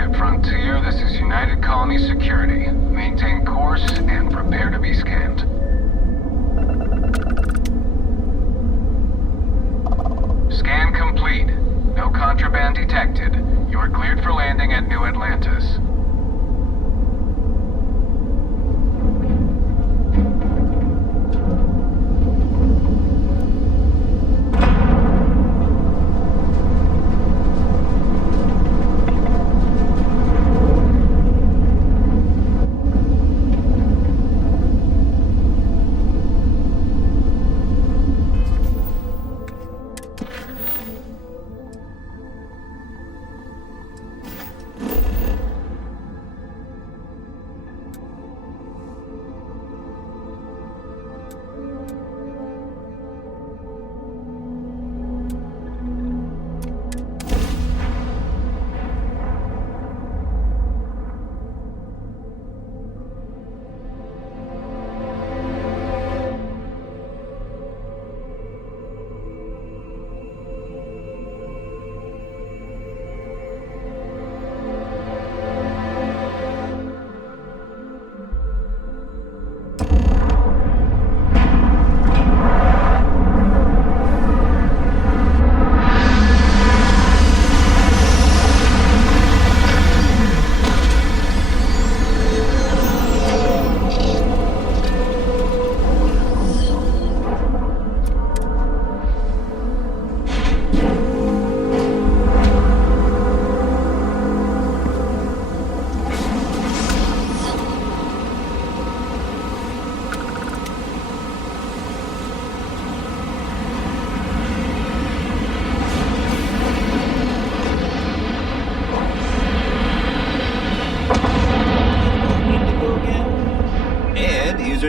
Starship Frontier, this is United Colony Security. Maintain course and prepare to be scanned. Scan complete. No contraband detected. You are cleared for landing at New Atlantis.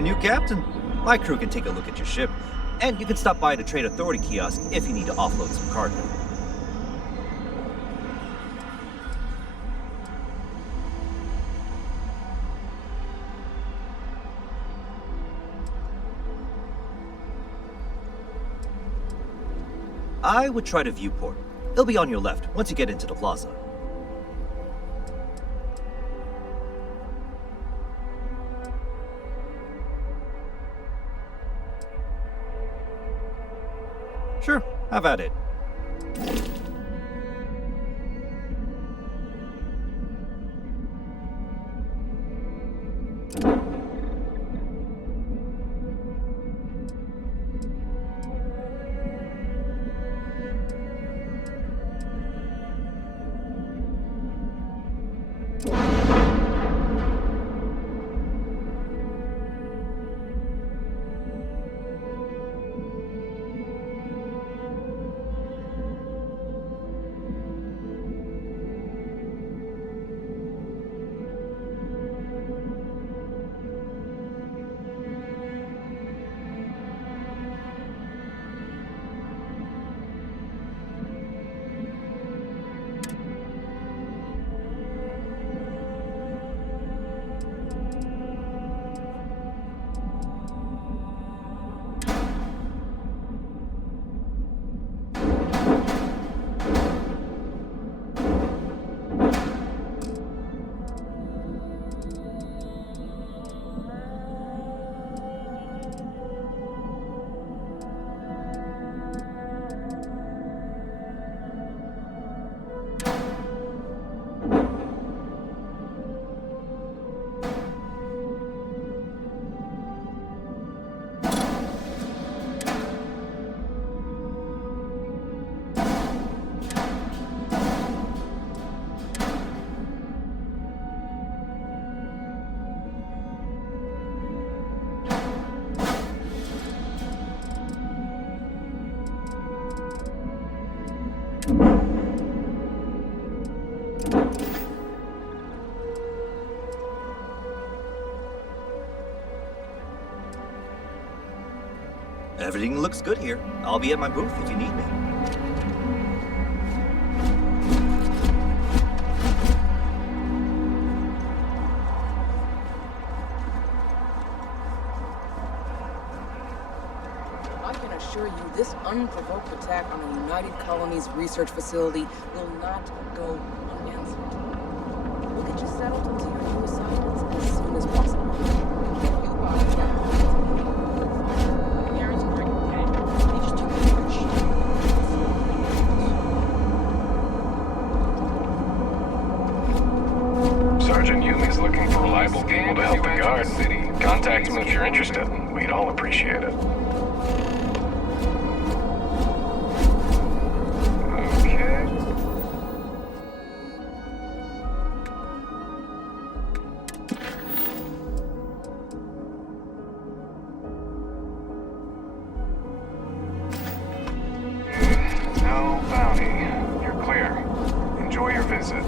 New captain. My crew can take a look at your ship, and you can stop by the Trade Authority kiosk if you need to offload some cargo. I would try to viewport. It'll be on your left once you get into the plaza. Sure, have at it. Everything looks good here. I'll be at my booth if you need me. I can assure you this unprovoked attack on the United Colonies research facility will not go unanswered. just settled into your new assignments as soon as possible. You bought it down. Parents are breaking pay. They just took care of your shit. Sergeant Yumi's looking for reliable people to help the guard. Contact him if you're interested. We'd all appreciate it. Okay. No bounty. You're clear. Enjoy your visit.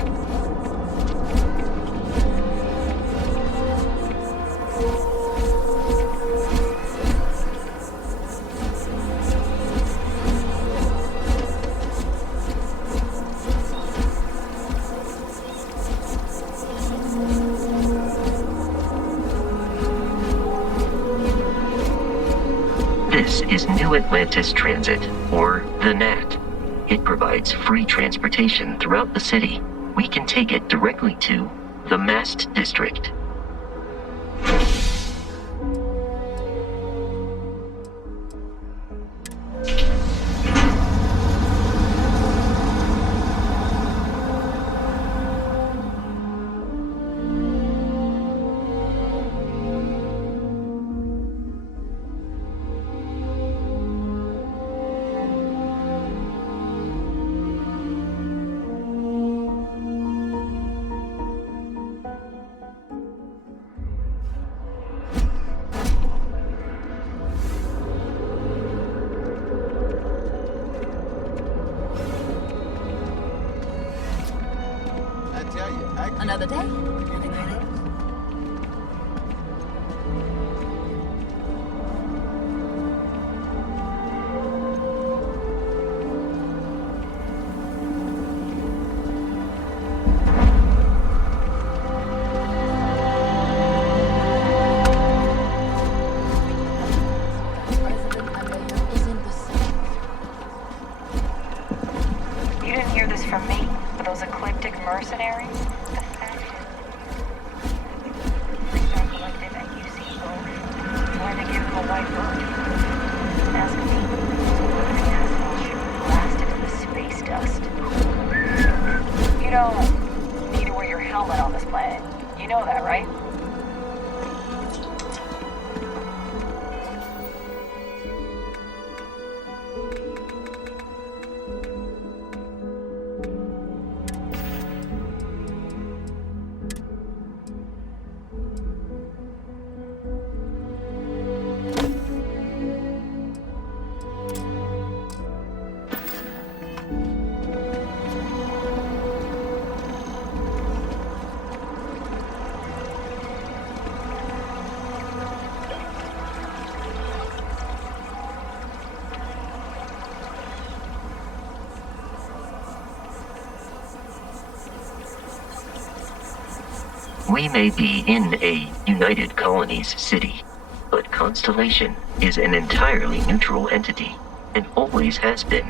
This is New Atlantis Transit, or the NAT. It provides free transportation throughout the city. We can take it directly to the Mast District. Another day? You didn't hear this from me, but those eclectic mercenaries? The fashion. Are collective at UC both. Trying to give them a white bird. Ask me. The asshole should have blasted in the space dust. You don't need to wear your helmet on this planet. You know that, right? We may be in a United Colonies city, but Constellation is an entirely neutral entity, and always has been.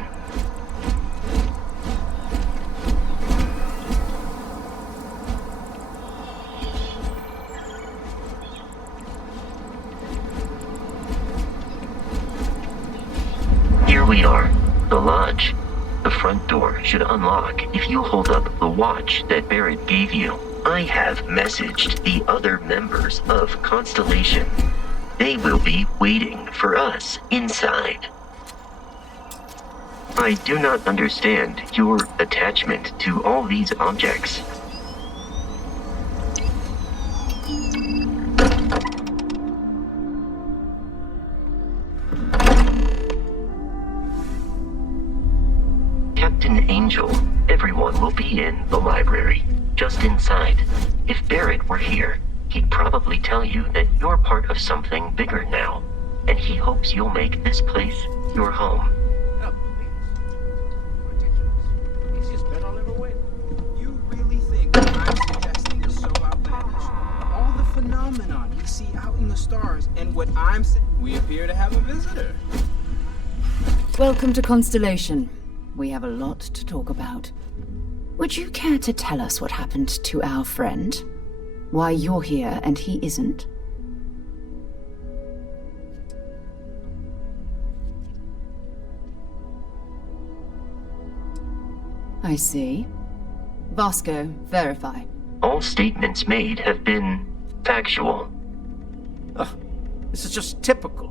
Here we are, the lodge. The front door should unlock if you hold up the watch that Barrett gave you. I have messaged the other members of Constellation. They will be waiting for us inside. I do not understand your attachment to all these objects. Captain Angel, everyone will be in the library, just inside. If Barrett were here, he'd probably tell you that you're part of something bigger now, and he hopes you'll make this place your home. Oh, please. Ridiculous. Easiest bet I'll ever win. You really think what I'm suggesting is so outlandish? All the phenomenon you see out in the stars and what I'm saying. We appear to have a visitor. Welcome to Constellation. We have a lot to talk about. Would you care to tell us what happened to our friend? Why you're here and he isn't? I see. Vasco, verify. All statements made have been factual. This is just typical.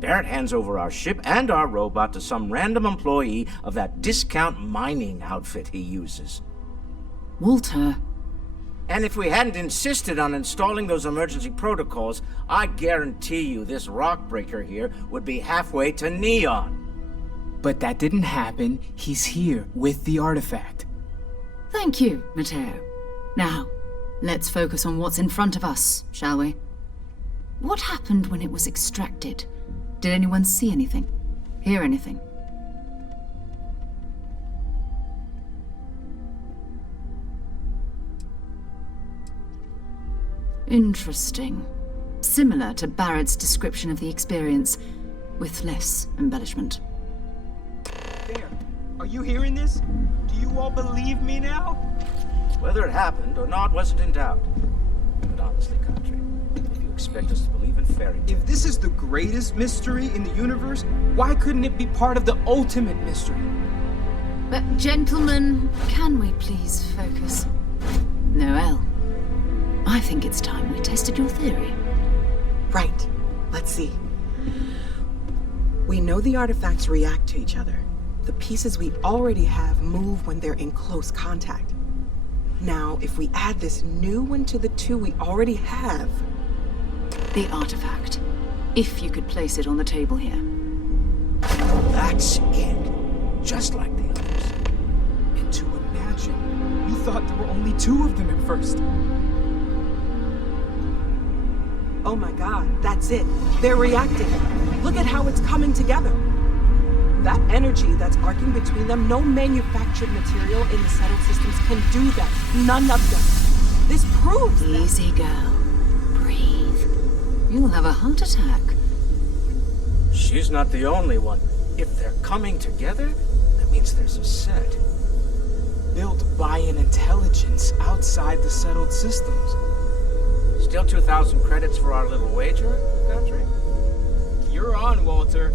Barrett hands over our ship and our robot to some random employee of that discount mining outfit he uses. Walter. And if we hadn't insisted on installing those emergency protocols, I guarantee you this rock breaker here would be halfway to Neon. But that didn't happen. He's here with the artifact. Thank you, Matteo. Now, let's focus on what's in front of us, shall we? What happened when it was extracted? Did anyone see anything? Hear anything? Interesting. Similar to Barrett's description of the experience, with less embellishment. There. Are you hearing this? Do you all believe me now? Whether it happened or not wasn't in doubt. But honestly, Country, if you expect us to believe in fairy tales... If this is the greatest mystery in the universe, why couldn't it be part of the ultimate mystery? But gentlemen, can we please focus? Noel, I think it's time we tested your theory. Right. Let's see. We know the artifacts react to each other. The pieces we already have move when they're in close contact. Now, if we add this new one to the two we already have... The artifact. If you could place it on the table here. That's it. Just like the others. And to imagine, we thought there were only two of them at first. Oh my god, that's it. They're reacting. Look at how it's coming together. That energy that's arcing between them, no manufactured material in the settled systems can do that. None of them. This proves that... Easy, girl. Breathe. You'll have a heart attack. She's not the only one. If they're coming together, that means there's a set. Built by an intelligence outside the settled systems. Still 2,000 credits for our little wager, Country? You're on, Walter.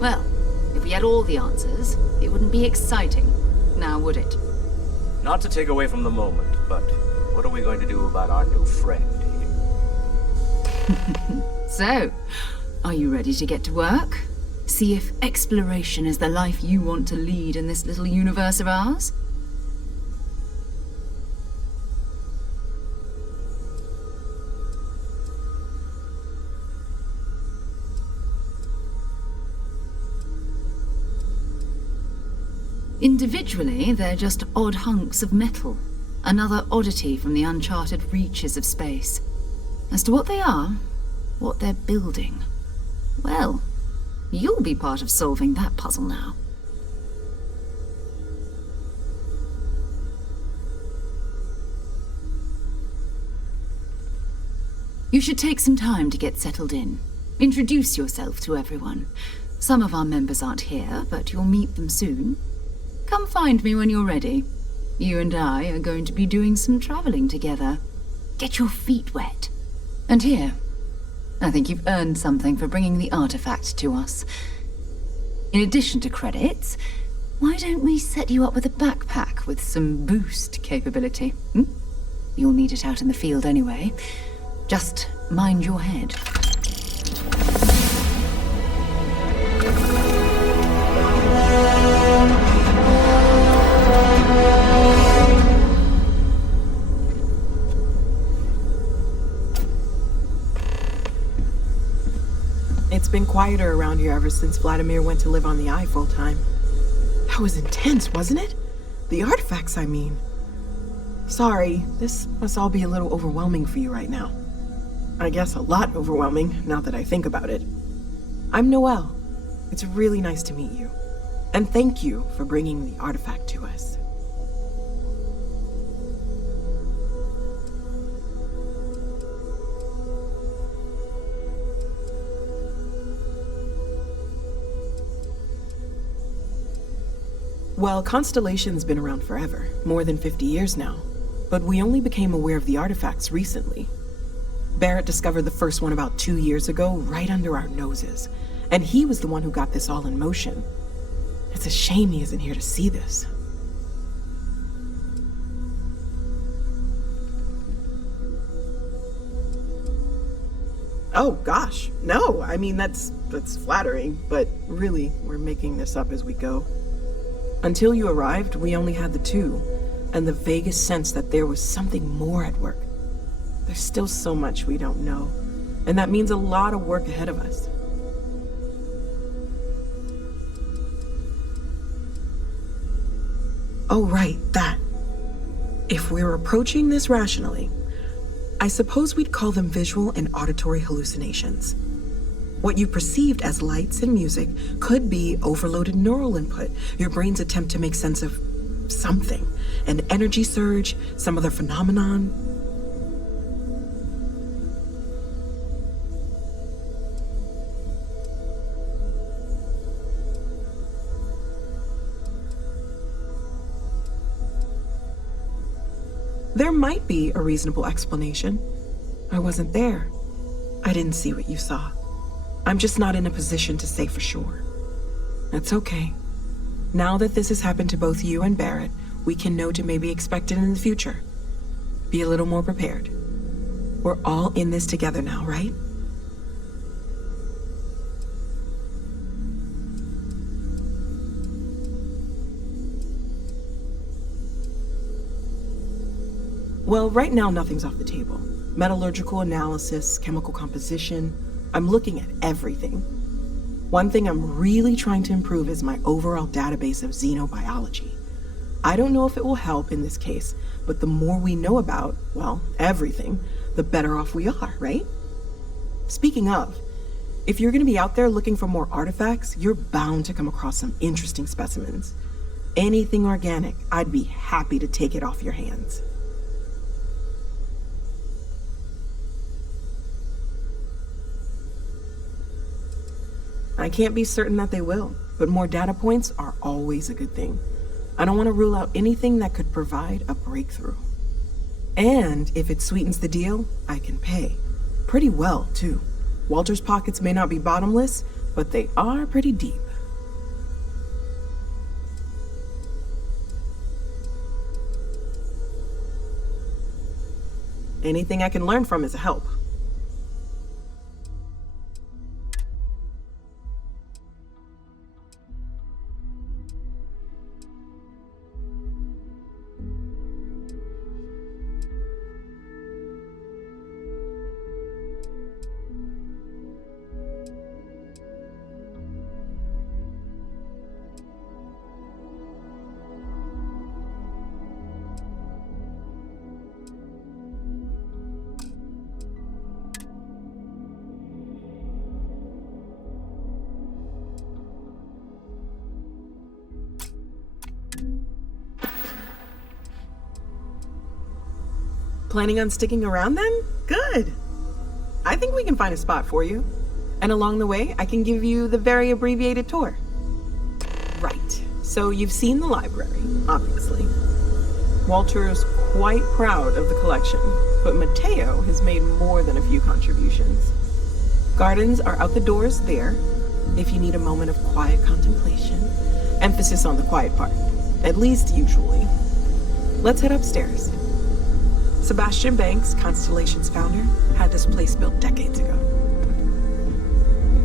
Well, if we had all the answers, it wouldn't be exciting, now would it? Not to take away from the moment, but what are we going to do about our new friend here? So, are you ready to get to work? See if exploration is the life you want to lead in this little universe of ours? Individually, they're just odd hunks of metal. Another oddity from the uncharted reaches of space. As to what they are, what they're building, well, you'll be part of solving that puzzle now. You should take some time to get settled in. Introduce yourself to everyone. Some of our members aren't here, but you'll meet them soon. Come find me when you're ready. You and I are going to be doing some traveling together. Get your feet wet. And here, I think you've earned something for bringing the artifact to us. In addition to credits, why don't we set you up with a backpack with some boost capability? You'll need it out in the field anyway. Just mind your head. It's been quieter around here ever since Vladimir went to live on the Eye full-time. That was intense, wasn't it? The artifacts, I mean. Sorry, this must all be a little overwhelming for you right now. I guess a lot overwhelming, now that I think about it. I'm Noelle. It's really nice to meet you. And thank you for bringing the artifact to us. Well, Constellation's been around forever, more than 50 years now. But we only became aware of the artifacts recently. Barrett discovered the first one about 2 years ago, right under our noses. And he was the one who got this all in motion. It's a shame he isn't here to see this. Oh, gosh. No, I mean, that's flattering, but really, we're making this up as we go. Until you arrived, we only had the two, and the vaguest sense that there was something more at work. There's still so much we don't know, and that means a lot of work ahead of us. Oh, right, that. If we're approaching this rationally, I suppose we'd call them visual and auditory hallucinations. What you perceived as lights and music could be overloaded neural input, your brain's attempt to make sense of something, an energy surge, some other phenomenon. There might be a reasonable explanation. I wasn't there. I didn't see what you saw. I'm just not in a position to say for sure. That's okay. Now that this has happened to both you and Barrett, we can know to maybe expect it in the future. Be a little more prepared. We're all in this together now, right? Well, right now nothing's off the table. Metallurgical analysis, chemical composition. I'm looking at everything. One thing I'm really trying to improve is my overall database of xenobiology. I don't know if it will help in this case, but the more we know about, well, everything, the better off we are, right? Speaking of, if you're going to be out there looking for more artifacts, you're bound to come across some interesting specimens. Anything organic, I'd be happy to take it off your hands. I can't be certain that they will, but more data points are always a good thing. I don't want to rule out anything that could provide a breakthrough. And if it sweetens the deal, I can pay. Pretty well, too. Walter's pockets may not be bottomless, but they are pretty deep. Anything I can learn from is a help. Planning on sticking around then? Good. I think we can find a spot for you. And along the way, I can give you the very abbreviated tour. Right. So you've seen the library, obviously. Walter is quite proud of the collection, but Mateo has made more than a few contributions. Gardens are out the doors there, if you need a moment of quiet contemplation. Emphasis on the quiet part, at least usually. Let's head upstairs. Sebastian Banks, Constellation's founder, had this place built decades ago.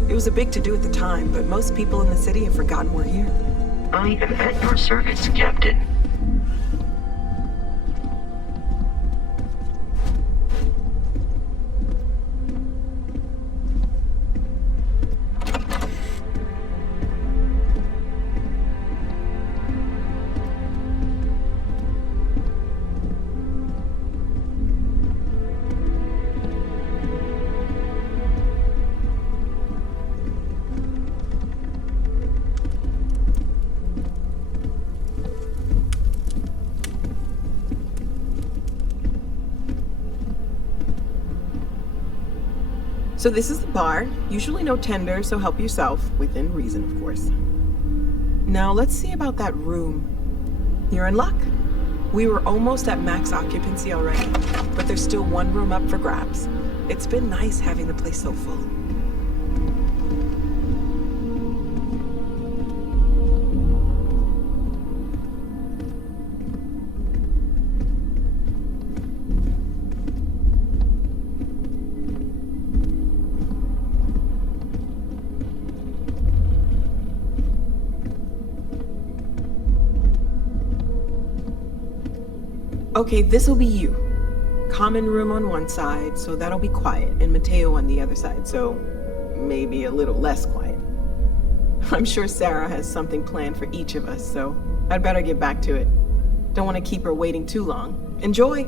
It was a big to-do at the time, but most people in the city have forgotten we're here. I am at your service, Captain. So this is the bar. Usually no tender, so help yourself, within reason, of course. Now let's see about that room. You're in luck. We were almost at max occupancy already, but there's still one room up for grabs. It's been nice having the place so full. Okay, this'll be you. Common room on one side, so that'll be quiet, and Mateo on the other side, so maybe a little less quiet. I'm sure Sarah has something planned for each of us, so I'd better get back to it. Don't want to keep her waiting too long. Enjoy!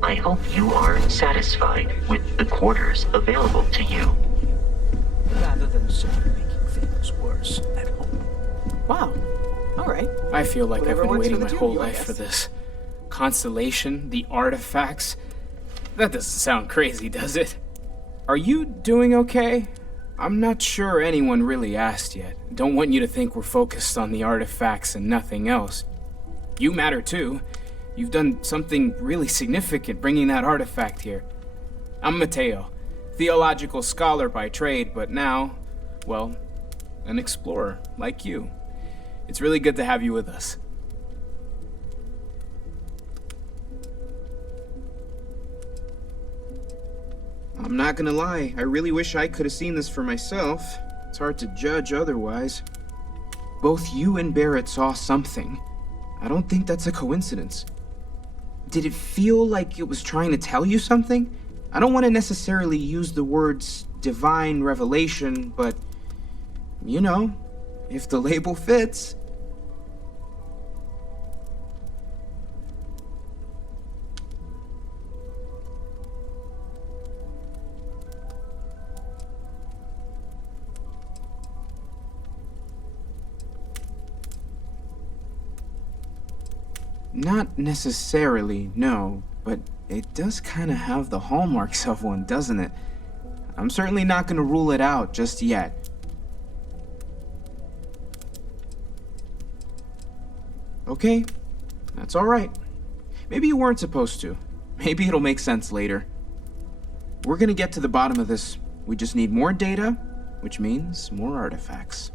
I hope you are satisfied with the quarters available to you. Rather than simply making things worse at home. Wow. Alright. I feel like Whatever I've been works waiting for my the two whole of you, I life for guess. this. Constellation, the artifacts. That doesn't sound crazy, does it? Are you doing okay? I'm not sure anyone really asked yet. Don't want you to think we're focused on the artifacts and nothing else. You matter too. You've done something really significant bringing that artifact here. I'm Mateo, theological scholar by trade, but now, well, an explorer like you. It's really good to have you with us. I'm not gonna lie, I really wish I could have seen this for myself. It's hard to judge otherwise. Both you and Barrett saw something. I don't think that's a coincidence. Did it feel like it was trying to tell you something? I don't want to necessarily use the words divine revelation, but, you know, if the label fits. Not necessarily, no, but it does kind of have the hallmarks of one, doesn't it? I'm certainly not gonna rule it out just yet. Okay, that's alright. Maybe you weren't supposed to. Maybe it'll make sense later. We're gonna get to the bottom of this. We just need more data, which means more artifacts.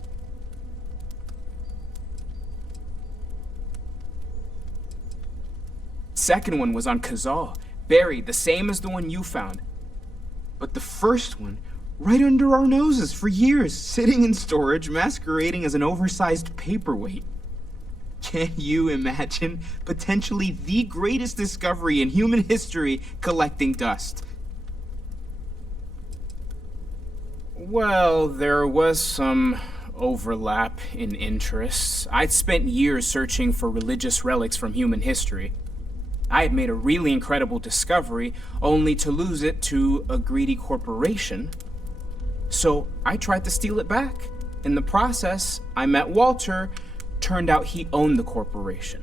Second one was on Kazal, buried, the same as the one you found. But the first one, right under our noses for years, sitting in storage, masquerading as an oversized paperweight. Can you imagine potentially the greatest discovery in human history collecting dust? Well, there was some overlap in interests. I'd spent years searching for religious relics from human history. I had made a really incredible discovery, only to lose it to a greedy corporation. So I tried to steal it back. In the process, I met Walter, turned out he owned the corporation.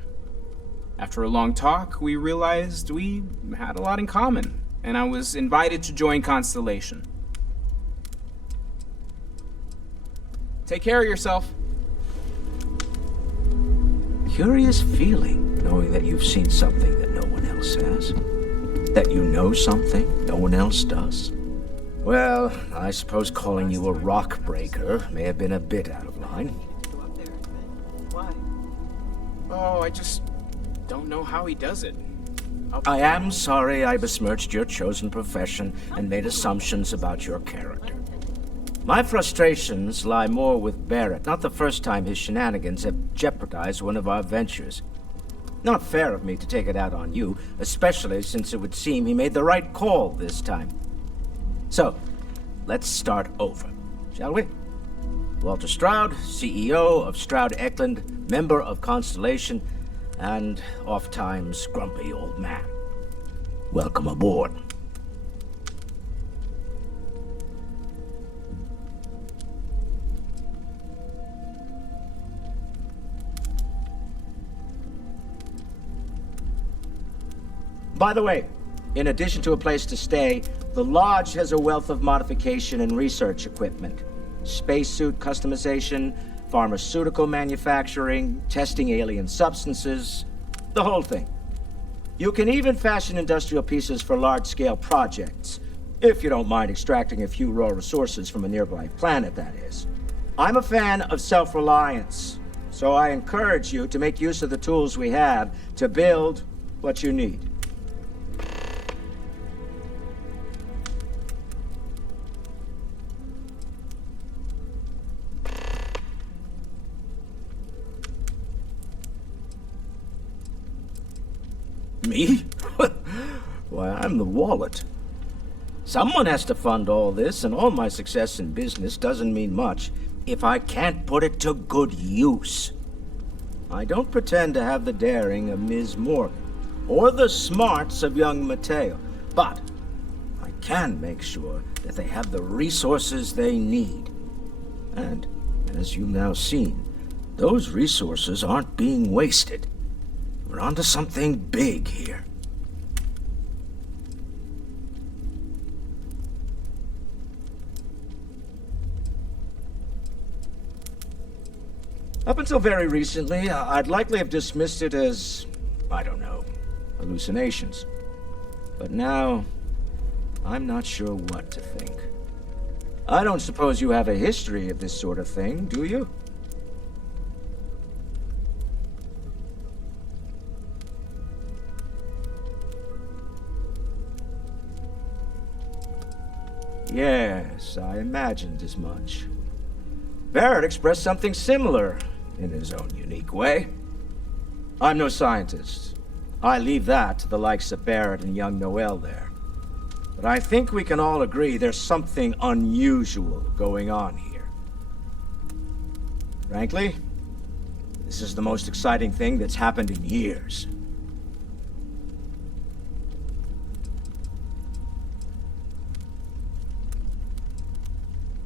After a long talk, we realized we had a lot in common, and I was invited to join Constellation. Take care of yourself. Curious feeling, knowing that you've seen something that no one else has. That you know something no one else does. Well, I suppose calling you a rock breaker may have been a bit out of line. Why? Oh, I just don't know how he does it. I am sorry I besmirched your chosen profession and made assumptions about your character. My frustrations lie more with Barrett, not the first time his shenanigans have jeopardized one of our ventures. Not fair of me to take it out on you, especially since it would seem he made the right call this time. So, let's start over, shall we? Walter Stroud, CEO of Stroud Eklund, member of Constellation, and oft-times grumpy old man. Welcome aboard. By the way, in addition to a place to stay, the Lodge has a wealth of modification and research equipment. Spacesuit customization, pharmaceutical manufacturing, testing alien substances, the whole thing. You can even fashion industrial pieces for large-scale projects, if you don't mind extracting a few raw resources from a nearby planet, that is. I'm a fan of self-reliance, so I encourage you to make use of the tools we have to build what you need. Me? Why, I'm the wallet. Someone has to fund all this, and all my success in business doesn't mean much if I can't put it to good use. I don't pretend to have the daring of Ms. Morgan, or the smarts of young Mateo, but I can make sure that they have the resources they need. And, as you've now seen, those resources aren't being wasted. We're onto something big here. Up until very recently, I'd likely have dismissed it as, I don't know, hallucinations. But now, I'm not sure what to think. I don't suppose you have a history of this sort of thing, do you? Yes, I imagined as much. Barrett expressed something similar, in his own unique way. I'm no scientist. I leave that to the likes of Barrett and young Noel there. But I think we can all agree there's something unusual going on here. Frankly, this is the most exciting thing that's happened in years.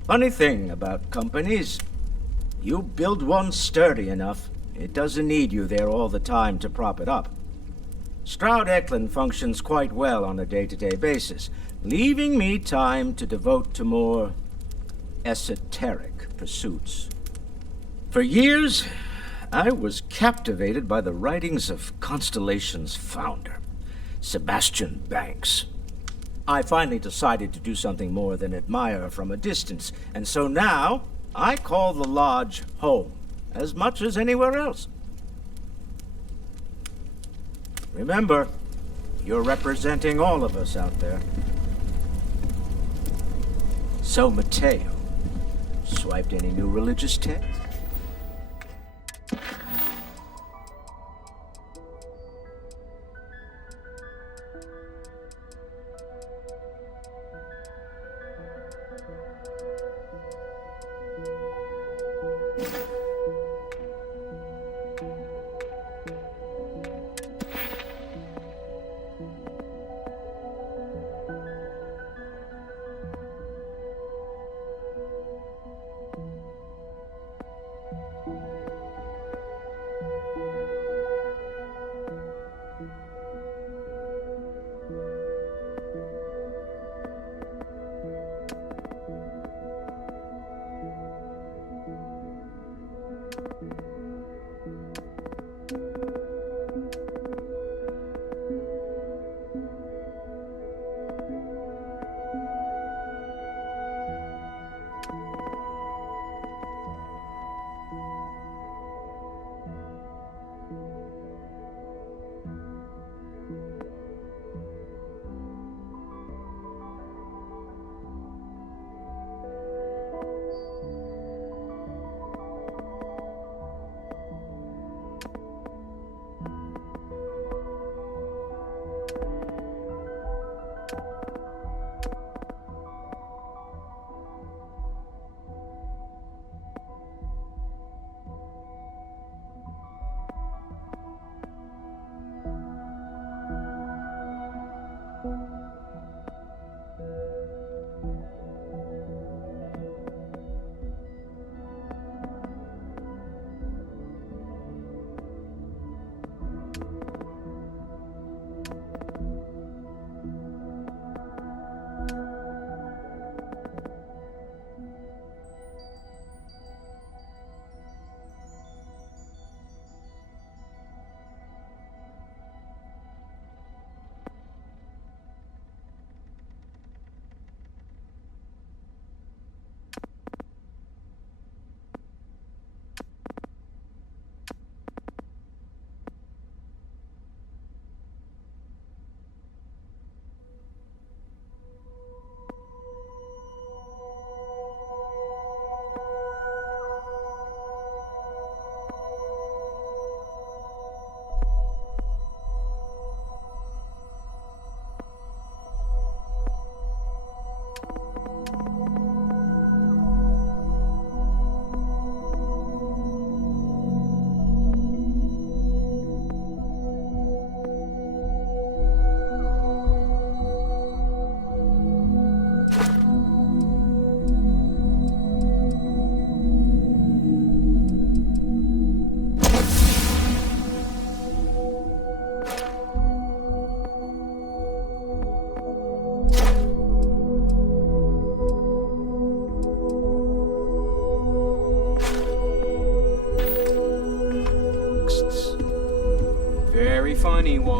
Funny thing about companies, you build one sturdy enough, it doesn't need you there all the time to prop it up. Stroud Eklund functions quite well on a day-to-day basis, leaving me time to devote to more esoteric pursuits. For years, I was captivated by the writings of Constellation's founder, Sebastian Banks. I finally decided to do something more than admire from a distance, and so now I call the Lodge home, as much as anywhere else. Remember, you're representing all of us out there. So, Mateo, swiped any new religious text?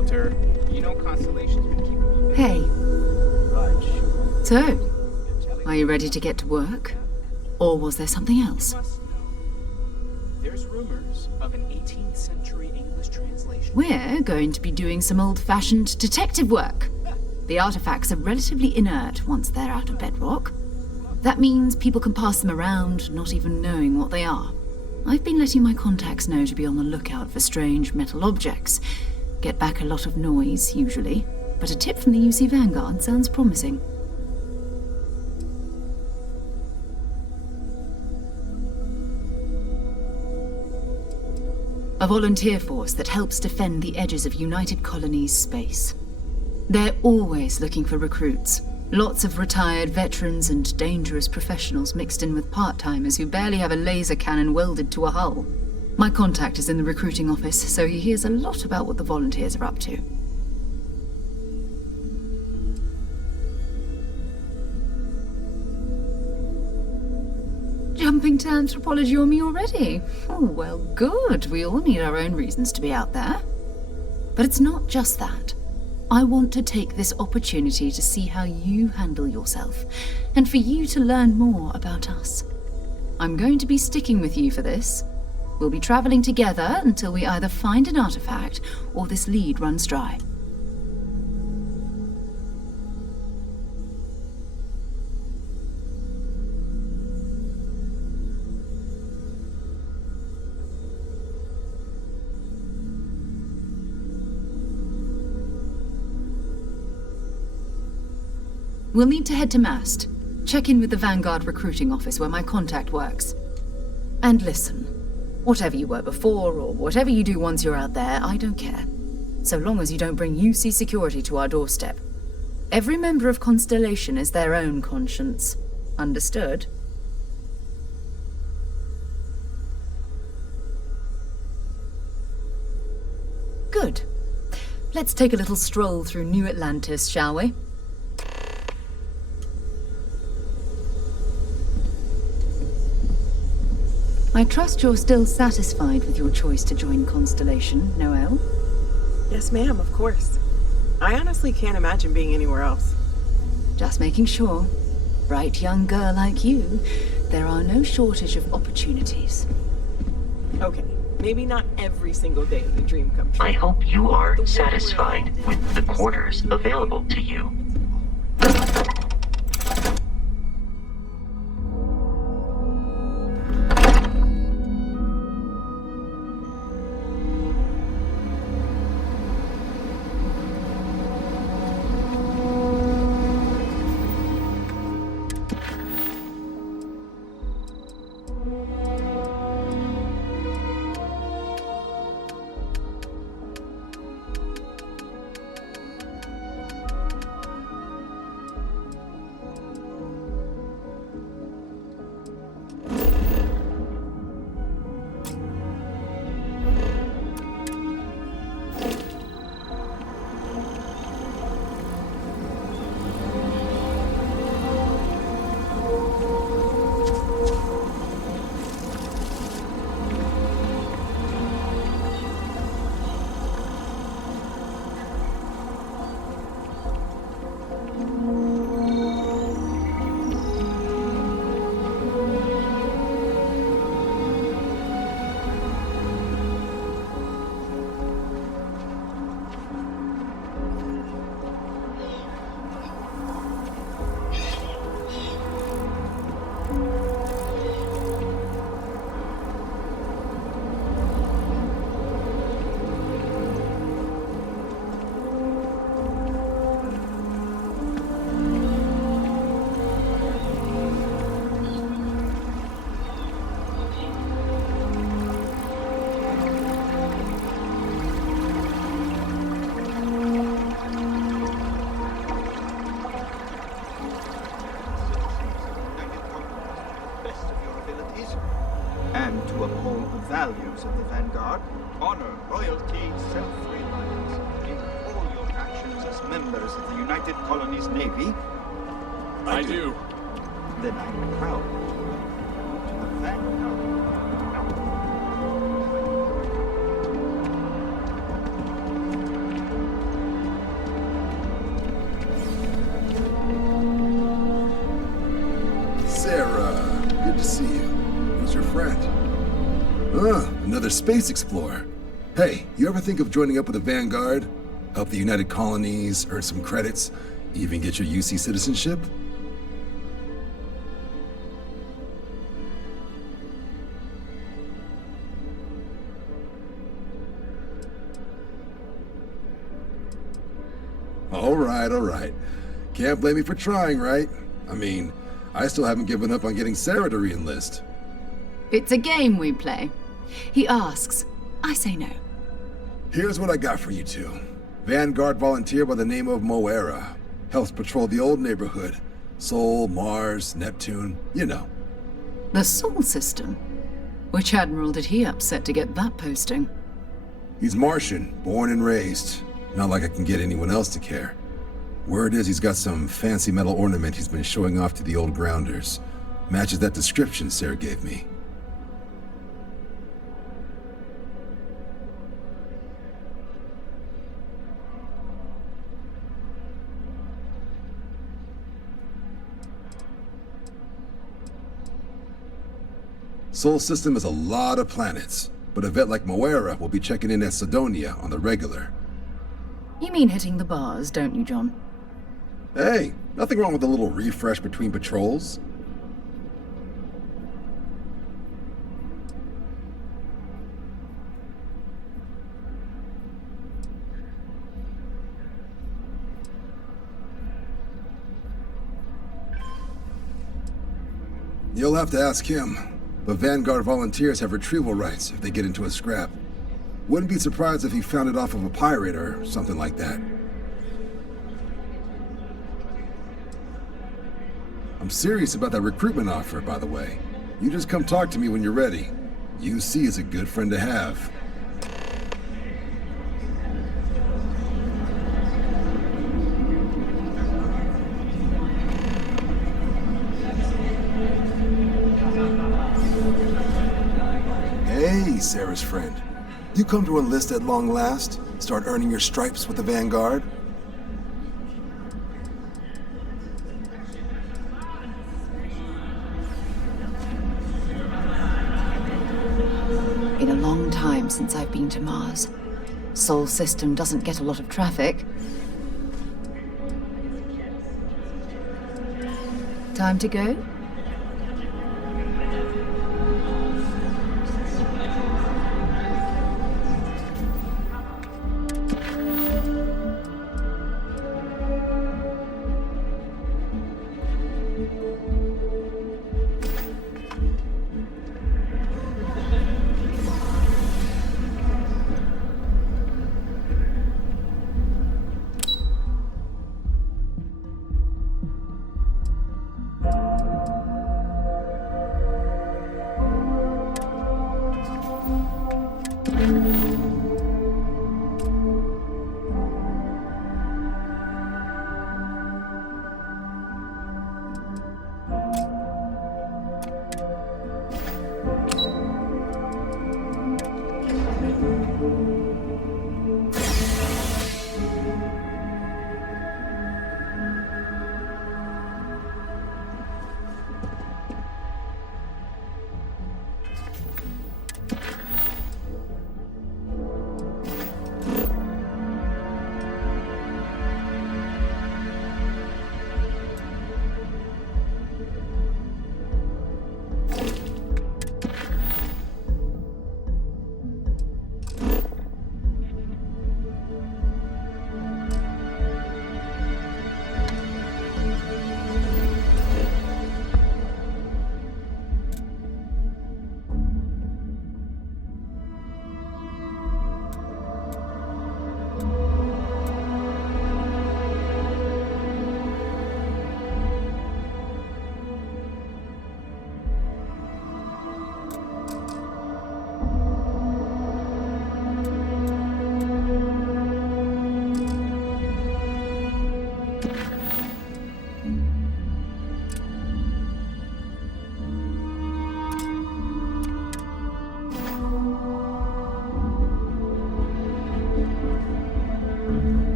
Walter. You know Constellation's been keeping me busy. Hey, Right, sure. so, are you ready to get to work? Or was there something else? You must know. There's rumors of an 18th century English translation. We're going to be doing some old-fashioned detective work. The artifacts are relatively inert once they're out of bedrock. That means people can pass them around, not even knowing what they are. I've been letting my contacts know to be on the lookout for strange metal objects. Get back a lot of noise, usually, but a tip from the UC Vanguard sounds promising. A volunteer force that helps defend the edges of United Colonies space. They're always looking for recruits. Lots of retired veterans and dangerous professionals mixed in with part-timers who barely have a laser cannon welded to a hull. My contact is in the recruiting office, so he hears a lot about what the volunteers are up to. Jumping to anthropology on me already? Oh, well, good. We all need our own reasons to be out there. But it's not just that. I want to take this opportunity to see how you handle yourself, and for you to learn more about us. I'm going to be sticking with you for this. We'll be traveling together until we either find an artifact or this lead runs dry. We'll need to head to Mast. Check in with the Vanguard recruiting office where my contact works. And listen, whatever you were before or whatever you do once you're out there, I don't care. So long as you don't bring UC security to our doorstep. Every member of Constellation is their own conscience. Understood? Good. Let's take a little stroll through New Atlantis, shall we? I trust you're still satisfied with your choice to join Constellation, Noelle? Yes, ma'am, of course. I honestly can't imagine being anywhere else. Just making sure. Bright young girl like you, there are no shortage of opportunities. Okay, maybe not every single day is a dream come true. I hope you are satisfied with the quarters available to you. And to uphold the values of the Vanguard, honor, loyalty, self-reliance in all your actions as members of the United Colonies Navy. I do. Then I'm proud to the Vanguard. another space explorer. Hey, you ever think of joining up with the Vanguard? Help the United Colonies, earn some credits, even get your UC citizenship? All right. Can't blame me for trying, right? I mean, I still haven't given up on getting Sarah to re-enlist. It's a game we play. He asks, I say no. Here's what I got for you two. Vanguard volunteer by the name of Moera. Helps patrol the old neighborhood. Sol, Mars, Neptune, you know. The Sol system? Which admiral did he upset to get that posting? He's Martian, born and raised. Not like I can get anyone else to care. Word is he's got some fancy metal ornament he's been showing off to the old grounders. Matches that description Sarah gave me. Sol system is a lot of planets, but a vet like Moera will be checking in at Sidonia on the regular. You mean hitting the bars, don't you, John? Hey, nothing wrong with a little refresh between patrols. You'll have to ask him, but Vanguard volunteers have retrieval rights if they get into a scrap. Wouldn't be surprised if he found it off of a pirate or something like that. I'm serious about that recruitment offer, by the way. You just come talk to me when you're ready. UC is a good friend to have. Hey, Sarah's friend. You come to enlist at long last? Start earning your stripes with the Vanguard? Been a long time since I've been to Mars. Sol system doesn't get a lot of traffic. Time to go?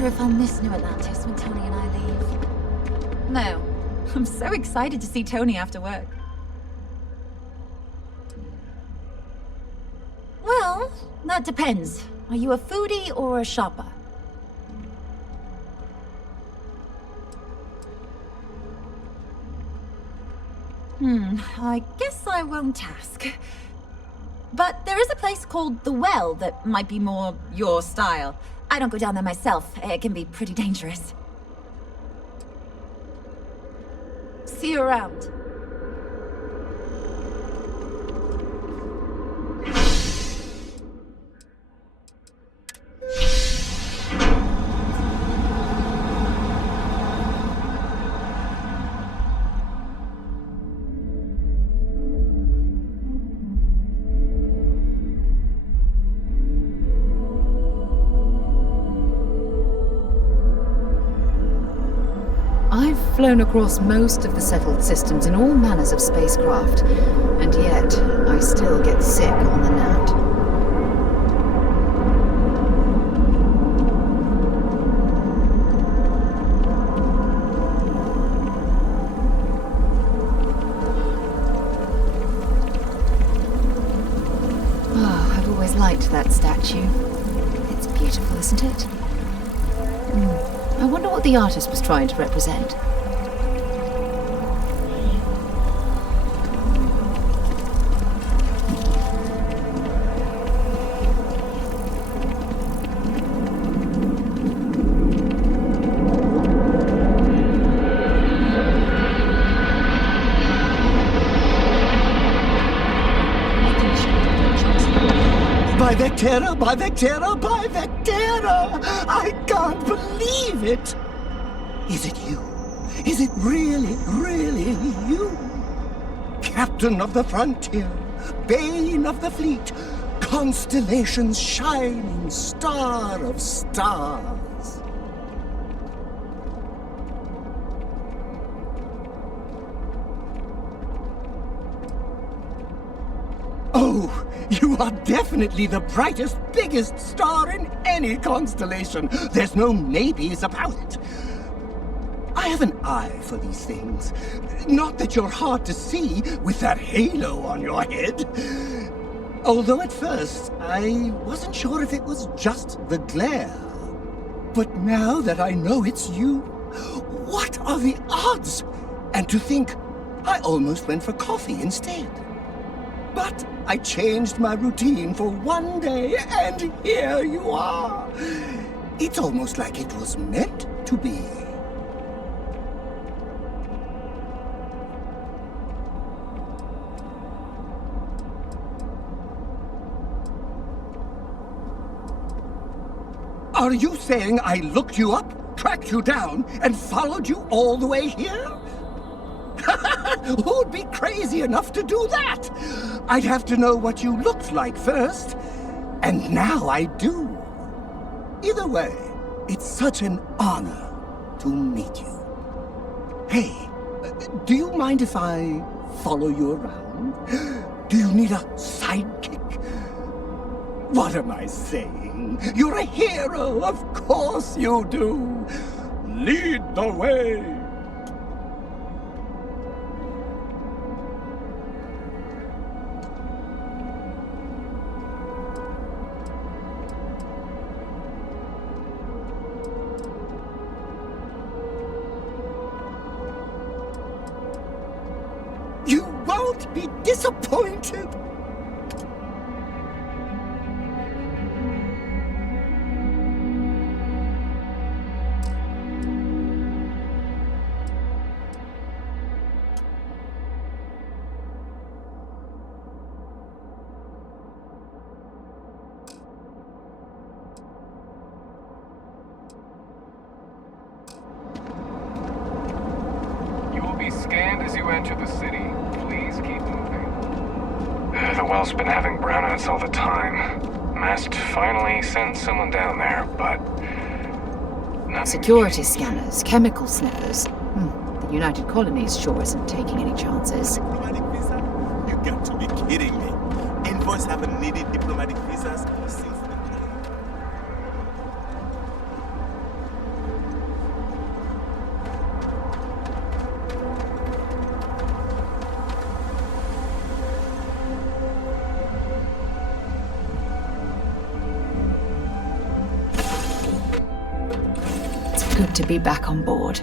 wonder if I'll miss New Atlantis when Tony and I leave. No. I'm so excited to see Tony after work. Well, that depends. Are you a foodie or a shopper? I guess I won't ask. But there is a place called The Well that might be more your style. I don't go down there myself. It can be pretty dangerous. See you around. I've flown across most of the settled systems in all manners of spacecraft, and yet I still get sick on the Nat. Oh, I've always liked that statue. It's beautiful, isn't it? I wonder what the artist was trying to represent. By Vectera, by Vectera, by Vectera! I can't believe it! Is it you? Is it really, really you? Captain of the frontier, bane of the fleet, constellation's shining star of stars. Oh, you are definitely the brightest, biggest star in any constellation. There's no maybes about it. I have an eye for these things. Not that you're hard to see with that halo on your head. Although at first, I wasn't sure if it was just the glare. But now that I know it's you, what are the odds? And to think, I almost went for coffee instead. But I changed my routine for one day, and here you are. It's almost like it was meant to be. Are you saying I looked you up, tracked you down, and followed you all the way here? Who'd be crazy enough to do that? I'd have to know what you looked like first, and now I do. Either way, it's such an honor to meet you. Hey, do you mind if I follow you around? Do you need a sidekick? What am I saying? You're a hero, of course you do. Lead the way. You won't be disappointed. You will be scanned as you enter the city. Please keep moving. The well's been having brownouts all the time. Mast finally sent someone down there, but... Security scanners, chemical sniffers. The United Colonies sure isn't taking any chances. Diplomatic visa? You got to be kidding me. Envoys haven't needed diplomatic visas since the... glad to be back on board.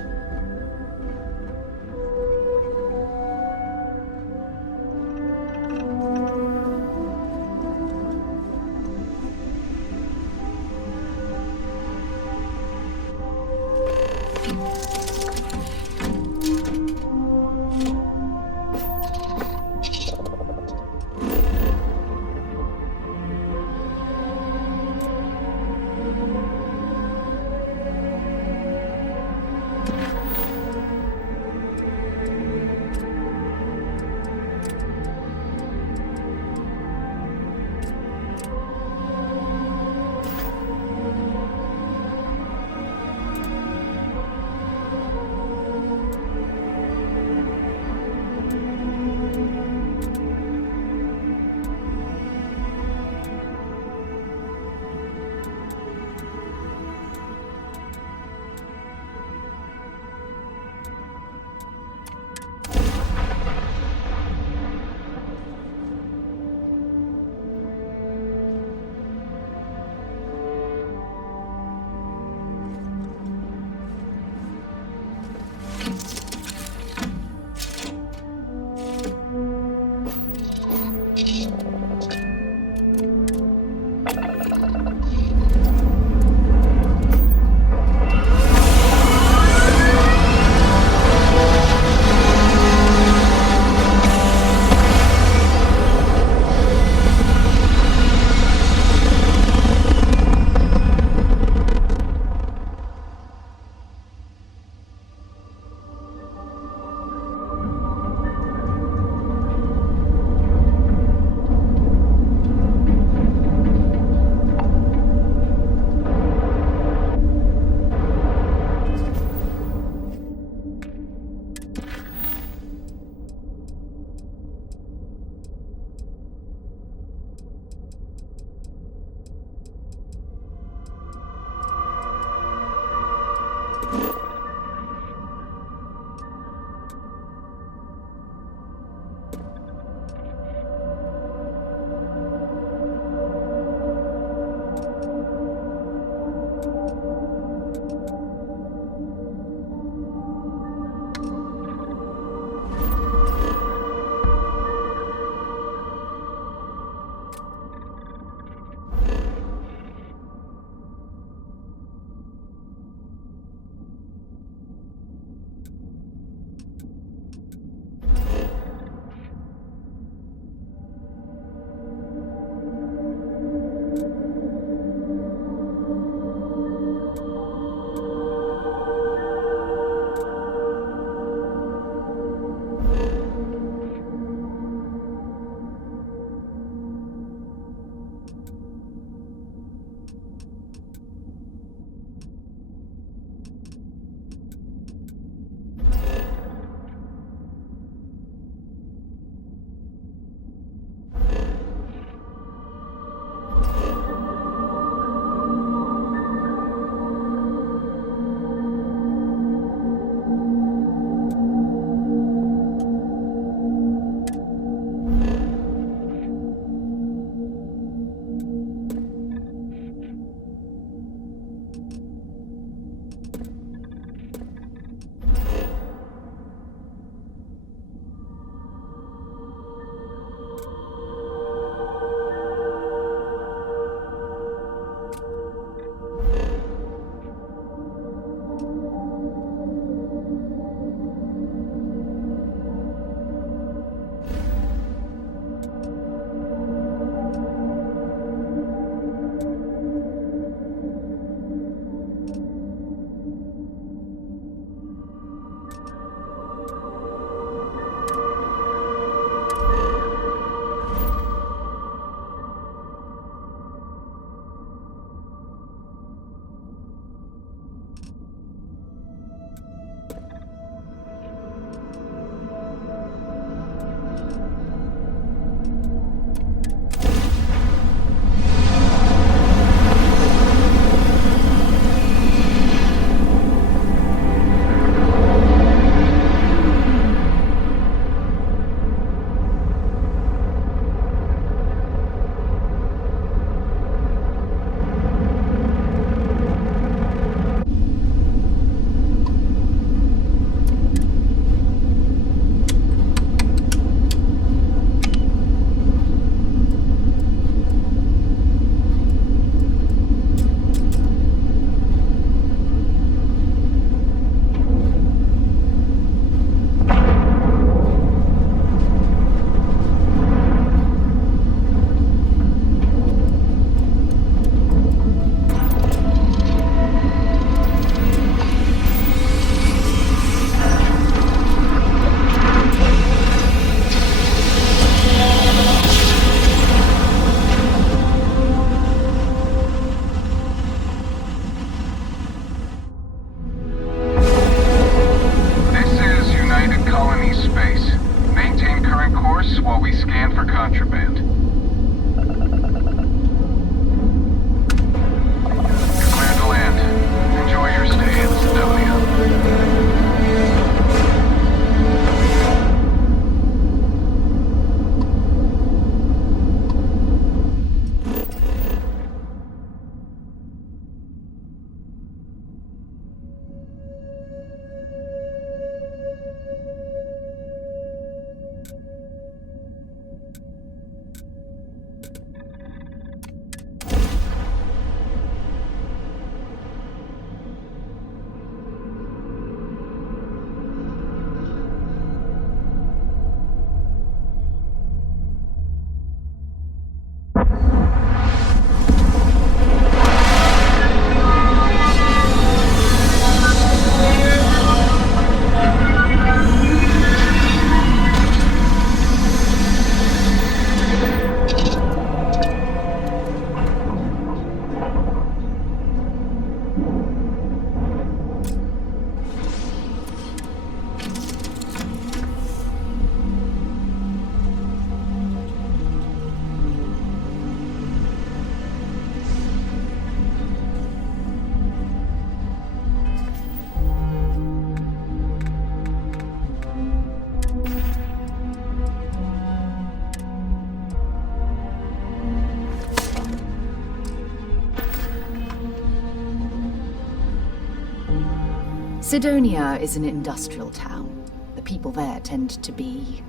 Sidonia is an industrial town. The people there tend to be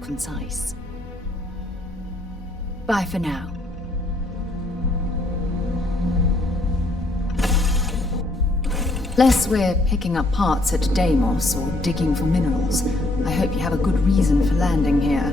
concise. Bye for now. Less we're picking up parts at Deimos or digging for minerals, I hope you have a good reason for landing here.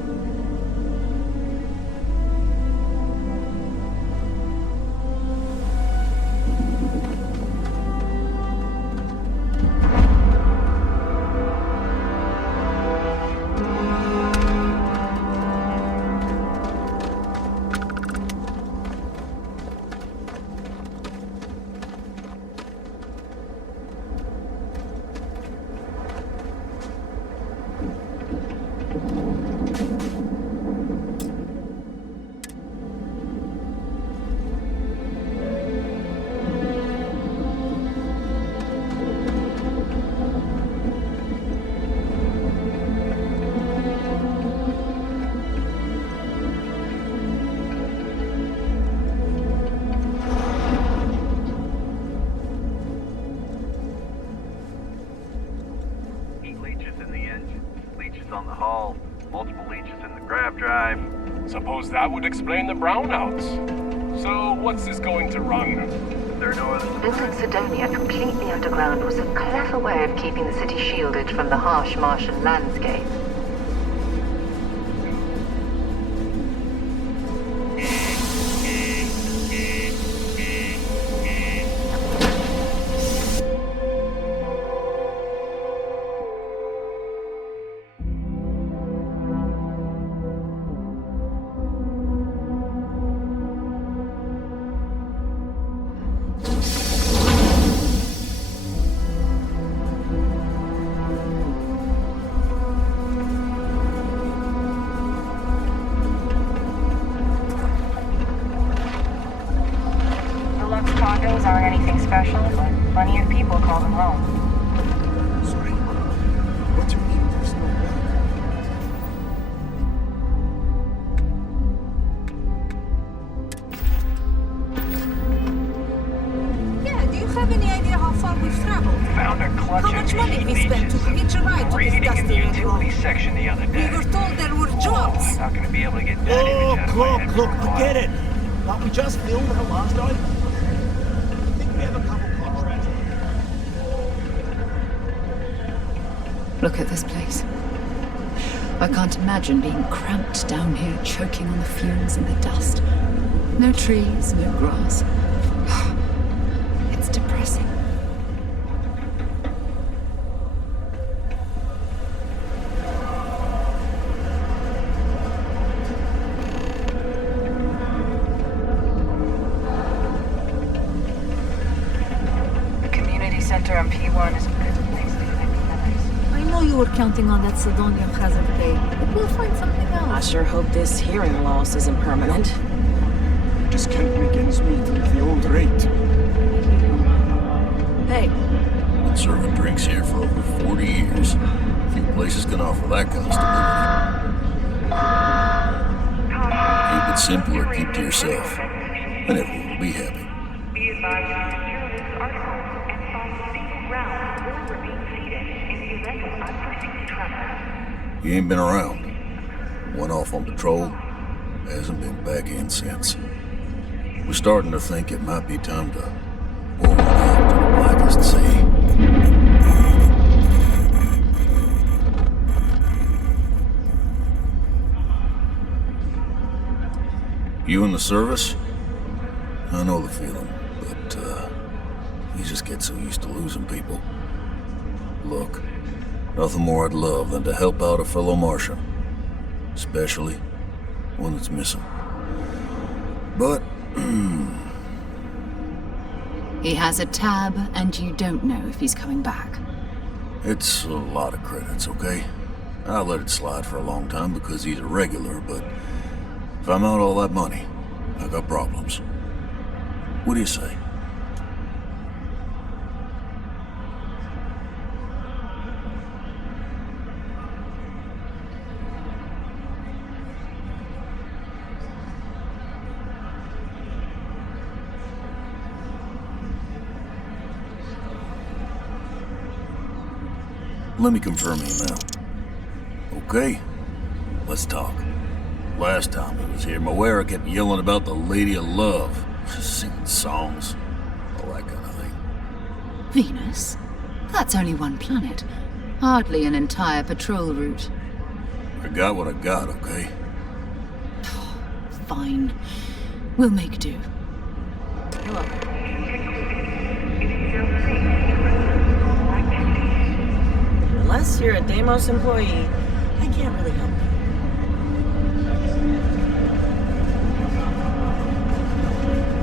On the hull, multiple leeches in the grav drive. Suppose that would explain the brownouts. So, what's this going to run? There are no others. Building Sidonia completely underground was a clever way of keeping the city shielded from the harsh Martian landscape. Condos aren't anything special, but plenty of people call them home. Sorry. What do you mean there's no way? Yeah, do you have any idea how far we've traveled? Found a clutch How much money have we spent to hitch a ride to this dusty red utility section the other day. We were told there were jobs. I'm not gonna be able to get that image out of my head for a while. Forget it. Thought we just filmed her last night. Look at this place. I can't imagine being cramped down here, choking on the fumes and the dust. No trees, no grass. It's depressing. The community center on P1 is a good place to recognize. I know you were counting on that Sidonia hazard pay, but we'll find something else. I sure hope this hearing loss isn't permanent. Just can't make ends meet with the old rate. Hey. Been serving drinks here for over 40 years. Few places can offer that kind of stability. Keep it simple or keep to yourself, and everyone will be happy. Be advised, journalists are told and find single ground will remain seated in the event of unforeseen tremor. He ain't been around. Went off on patrol. Hasn't been back in since. We're starting to think it might be time to pull one out to the blackest sea. You in the service? I know the feeling, but you just get so used to losing people. Look, nothing more I'd love than to help out a fellow Martian. Especially one that's missing. But he has a tab, and you don't know if he's coming back. It's a lot of credits, okay? I'll let it slide for a long time because he's a regular, but if I'm out all that money, I got problems. What do you say? Let me confirm email. Okay, let's talk. Last time he was here, Moira kept yelling about the Lady of Love, singing songs, all that kind of thing. Venus? That's only one planet. Hardly an entire patrol route. I got what I got, okay? Fine. We'll make do. Unless you're a Deimos employee, I can't really help you.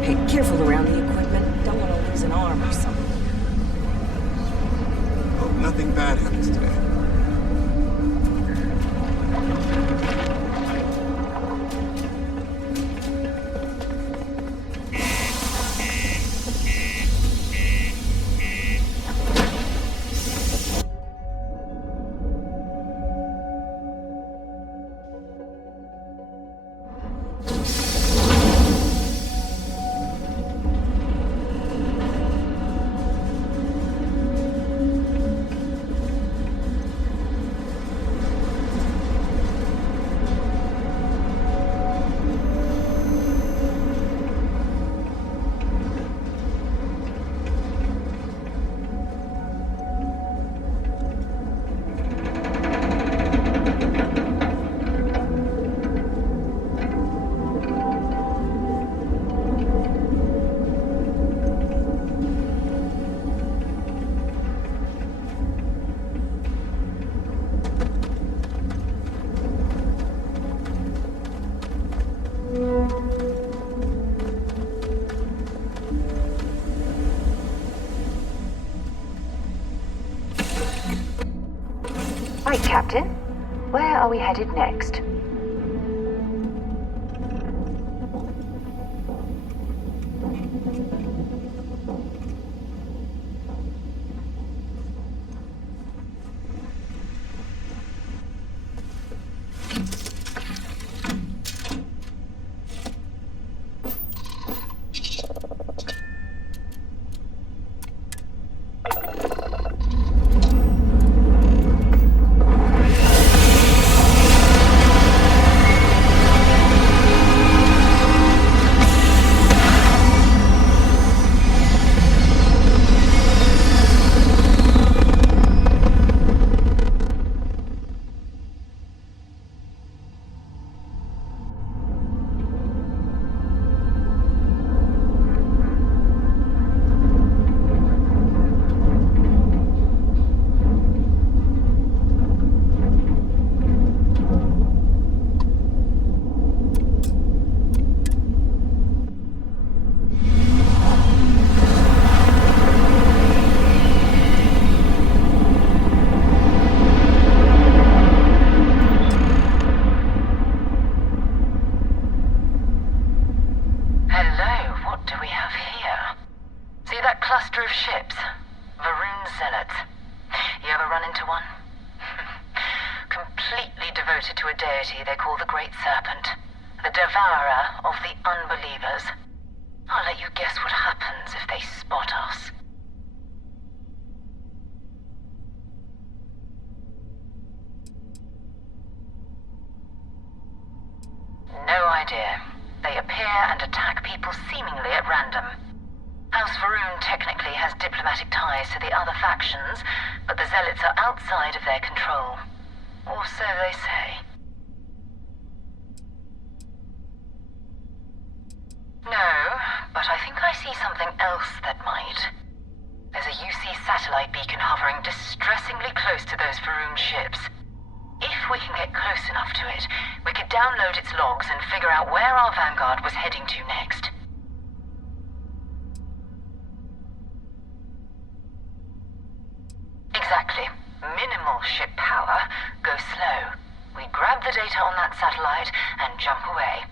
Hey, careful around the equipment. Don't want to lose an arm or something. Hope nothing bad happens today. Right, Captain. Where are we headed next? cluster of ships. Varun Zealots. You ever run into one? Completely devoted to a deity they call the Great Serpent. The devourer of the unbelievers. I'll let you guess what happens if they spot us. No idea. They appear and attack people seemingly at random. House Varun technically has diplomatic ties to the other factions, but the Zealots are outside of their control. Or so they say. No, but I think I see something else that might. There's a UC satellite beacon hovering distressingly close to those Varun ships. If we can get close enough to it, we could download its logs and figure out where our vanguard was heading to next. Exactly. Minimal ship power. Go slow. We grab the data on that satellite and jump away.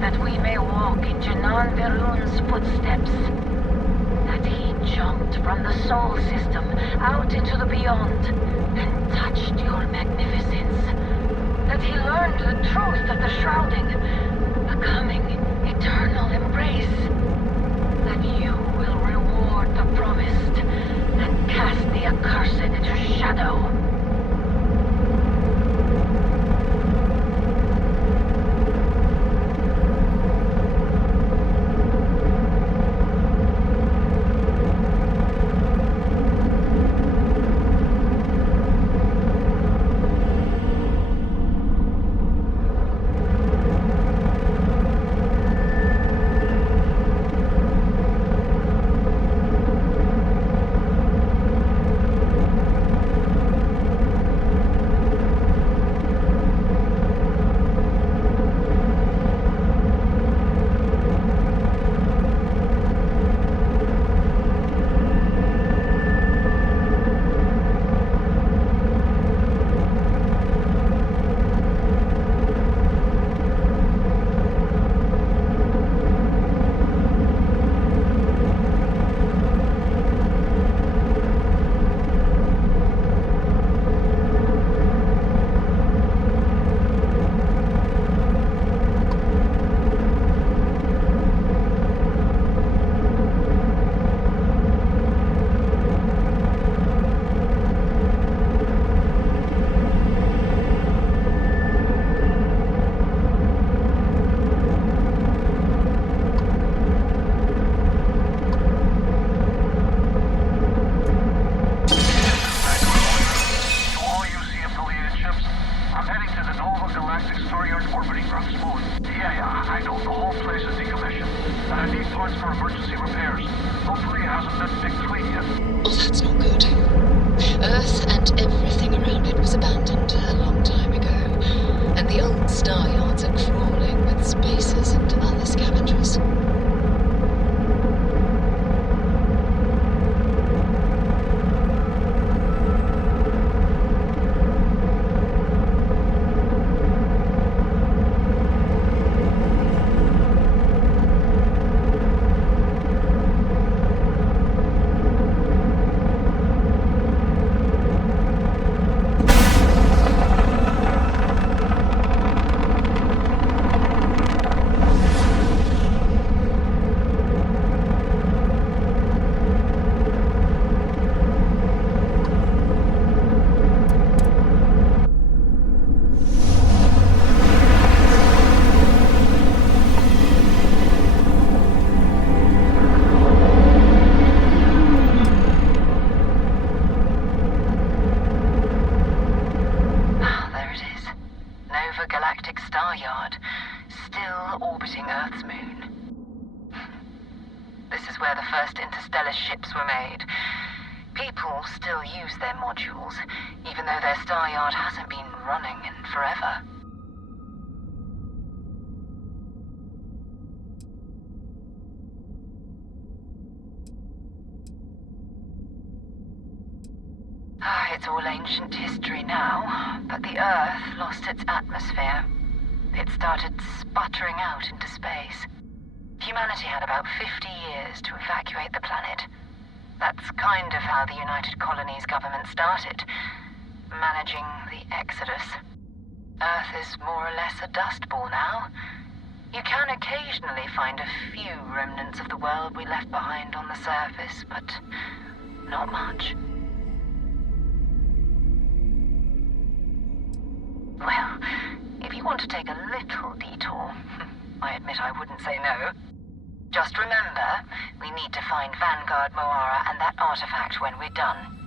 that we may walk in Janan Verun's footsteps. That he jumped from the Soul System out into the beyond and touched your magnificence. That he learned the truth of the shrouding, the coming eternal embrace. That you will reward the promised and cast the accursed into shadow. It's all ancient history now, but the Earth lost its atmosphere. It started sputtering out into space. Humanity had about 50 years to evacuate the planet. That's kind of how the United Colonies government started, managing the exodus. Earth is more or less a dust ball now. You can occasionally find a few remnants of the world we left behind on the surface, but not much. Well, if you want to take a little detour, I admit I wouldn't say no. Just remember, we need to find Vanguard Moara and that artifact when we're done.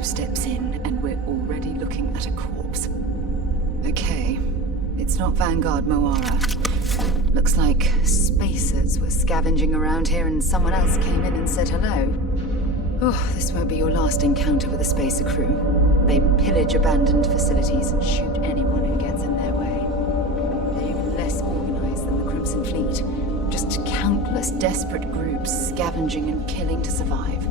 few steps in, and we're already looking at a corpse. Okay, it's not Vanguard Moara. Looks like spacers were scavenging around here and someone else came in and said hello. Oh, this won't be your last encounter with a spacer crew. They pillage abandoned facilities and shoot anyone who gets in their way. They're even less organized than the Crimson Fleet. Just countless desperate groups scavenging and killing to survive.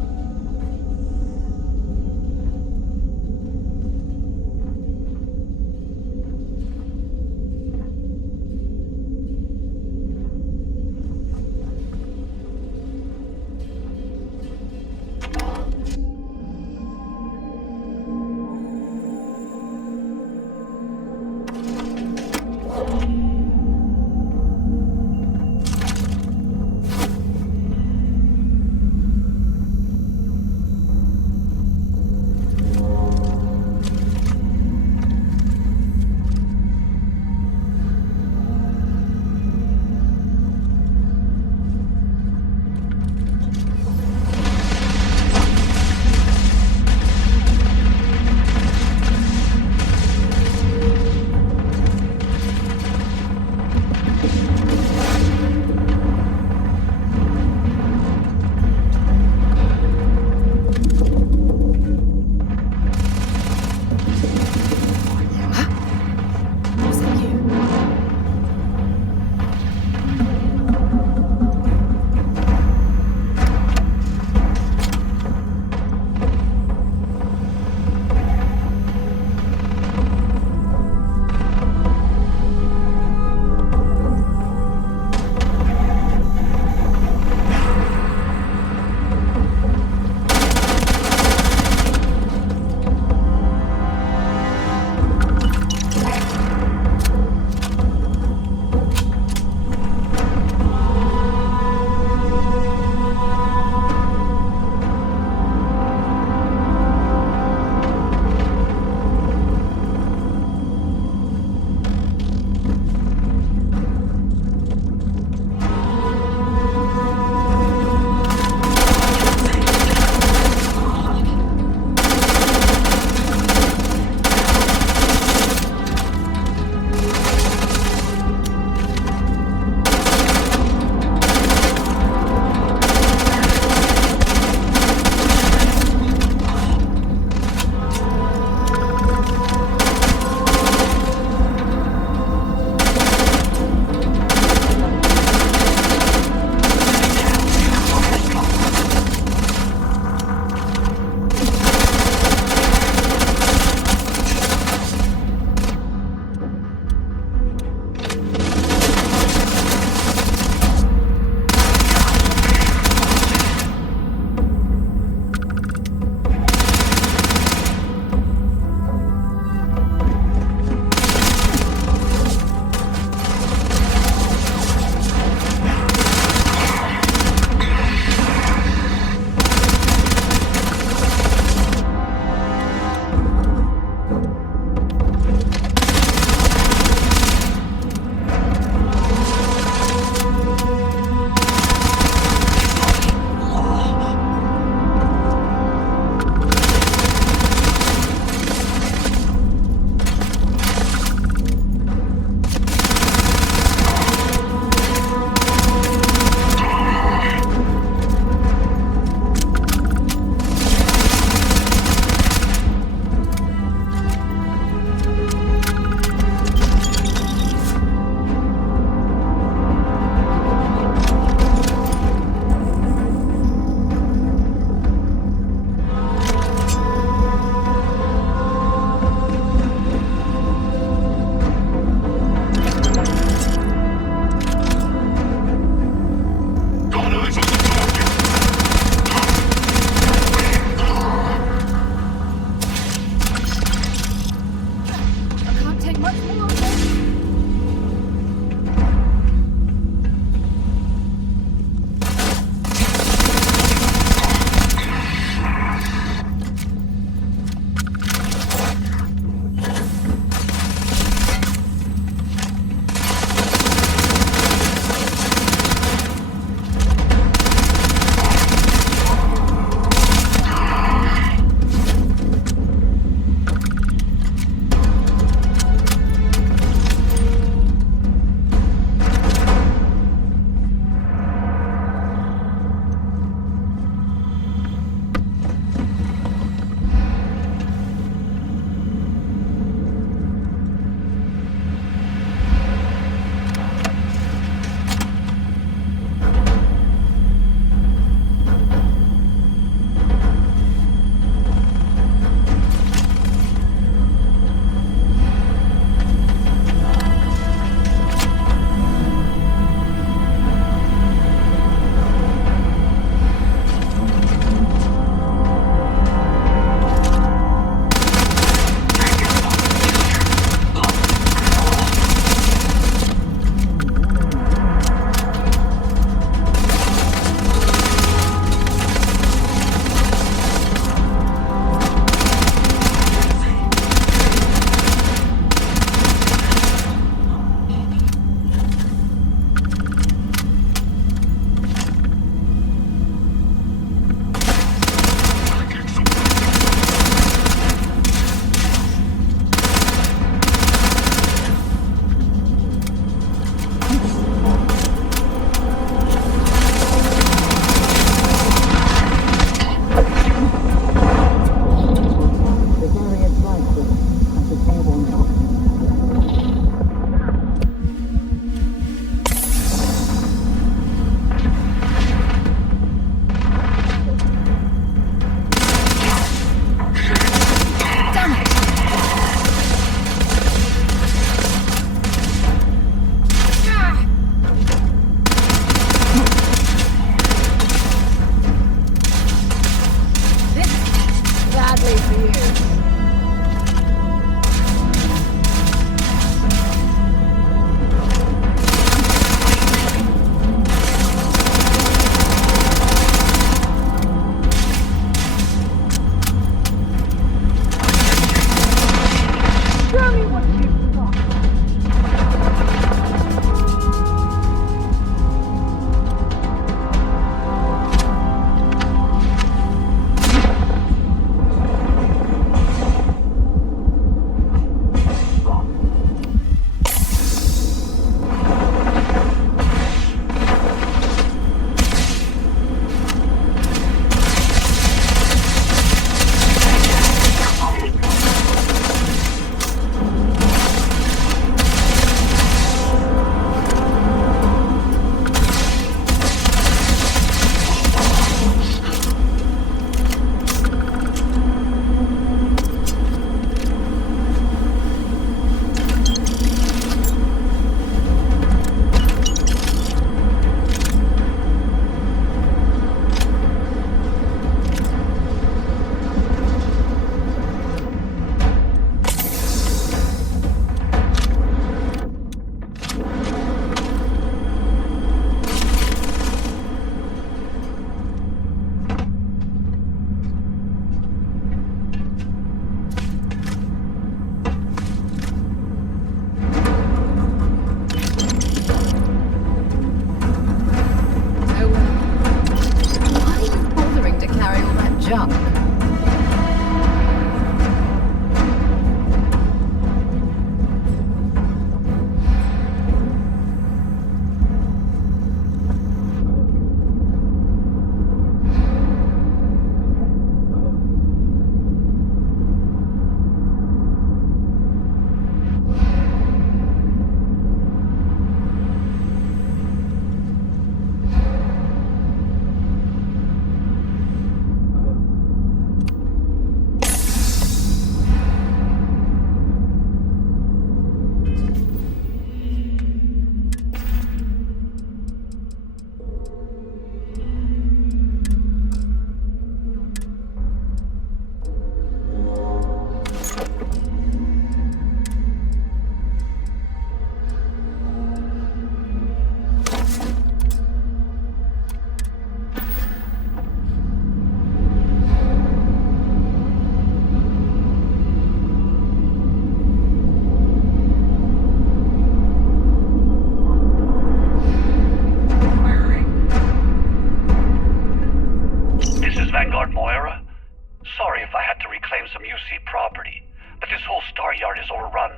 reclaim some UC property, but this whole star yard is overrun.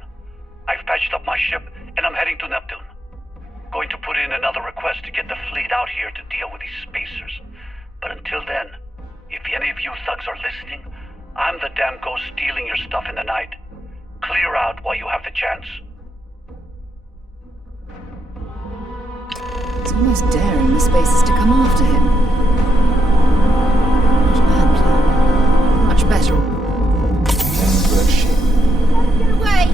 I've patched up my ship, and I'm heading to Neptune. Going to put in another request to get the fleet out here to deal with these spacers. But until then, if any of you thugs are listening, I'm the damn ghost stealing your stuff in the night. Clear out while you have the chance. It's almost daring the spacers to come after him. Not a bad plan. Much better. Wait!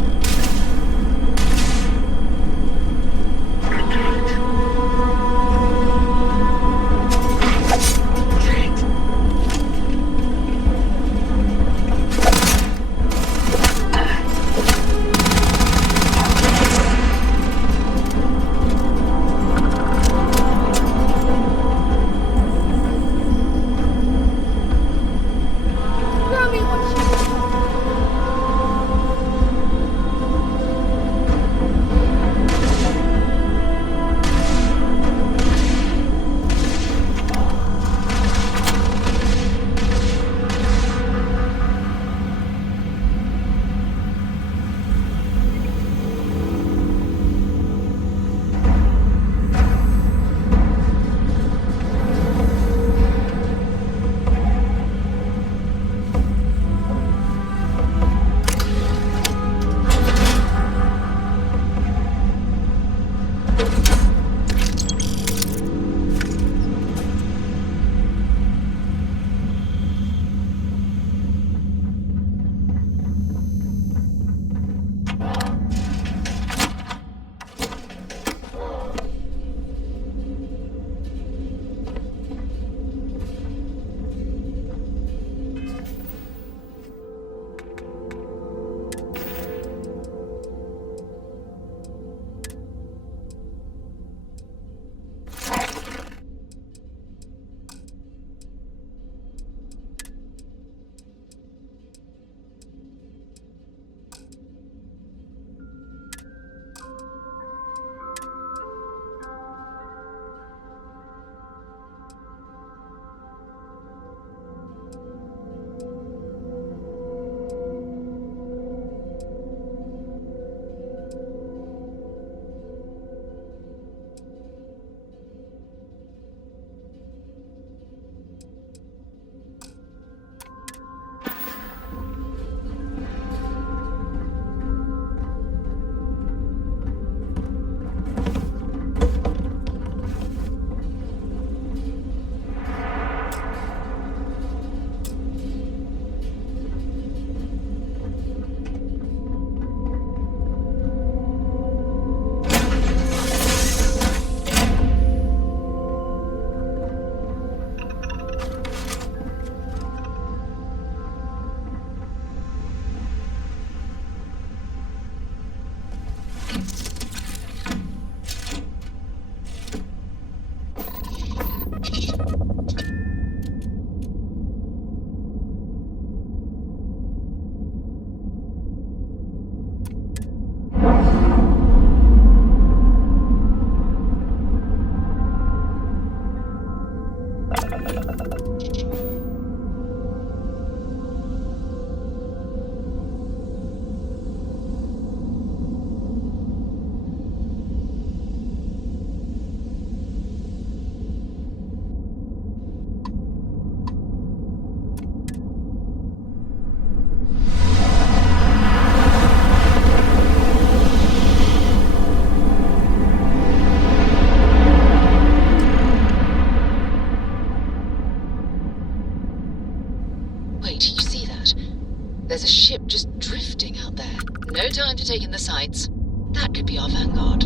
There's a ship just drifting out there. No time to take in the sights. That could be our vanguard.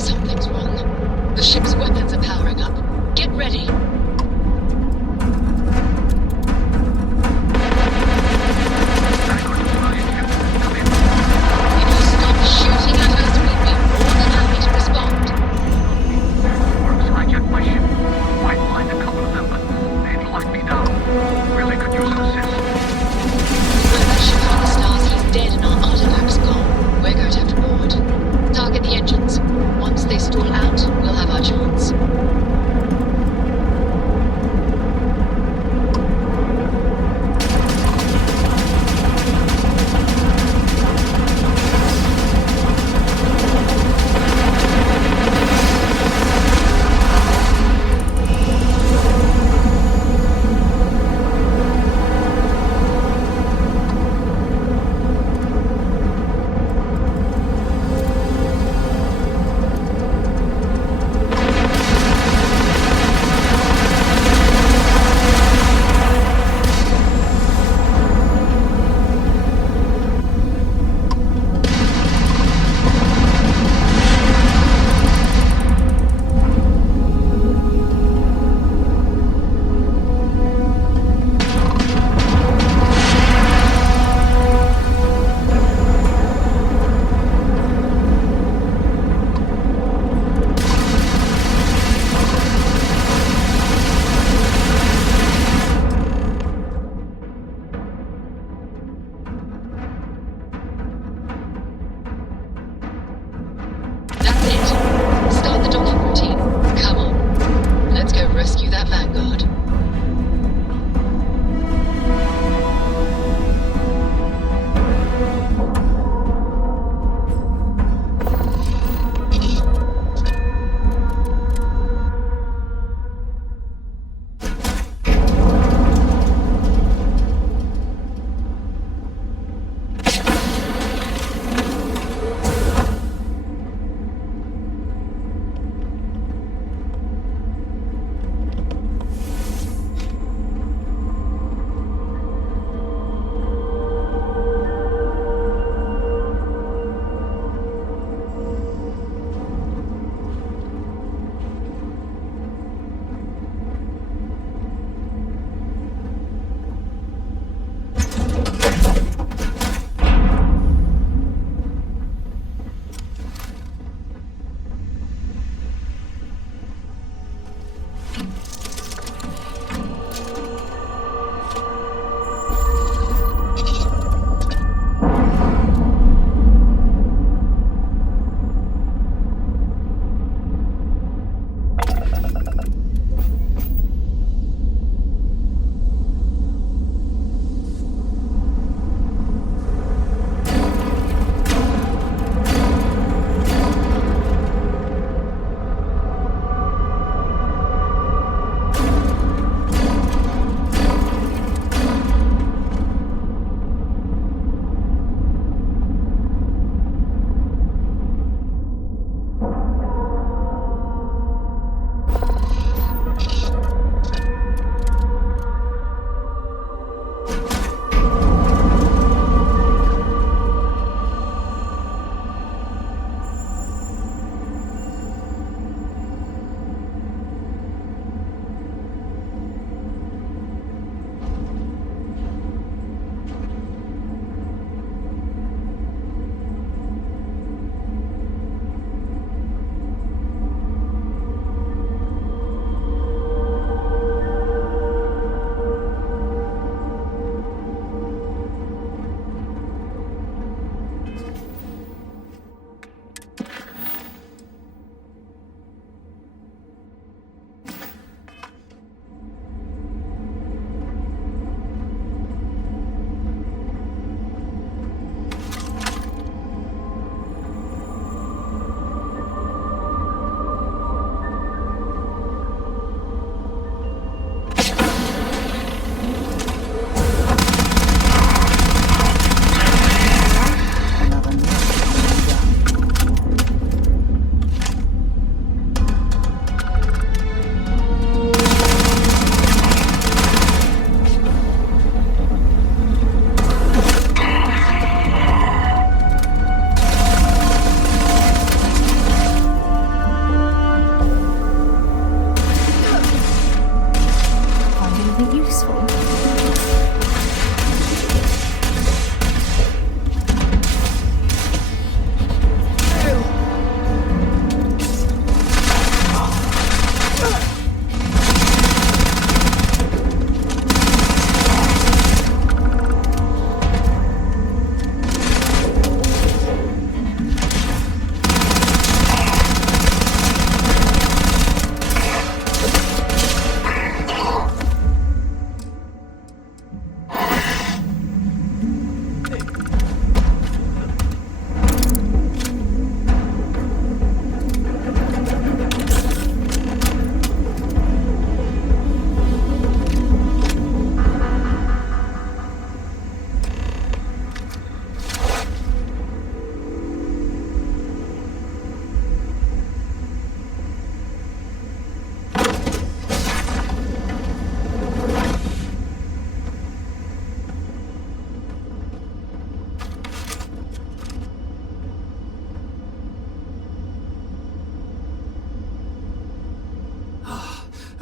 Something's wrong. The ship's weapons are powering up. Get ready. If you stop shooting at us, we'd be more than happy to respond. Works hijacked my ship. Might find a couple of them, but they'd lock me down. Really could use an assist. Whoever shot on the stars, he's dead and our artifacts gone. We're going to have to board. Target the engines. Once they stall out, we'll have our chance.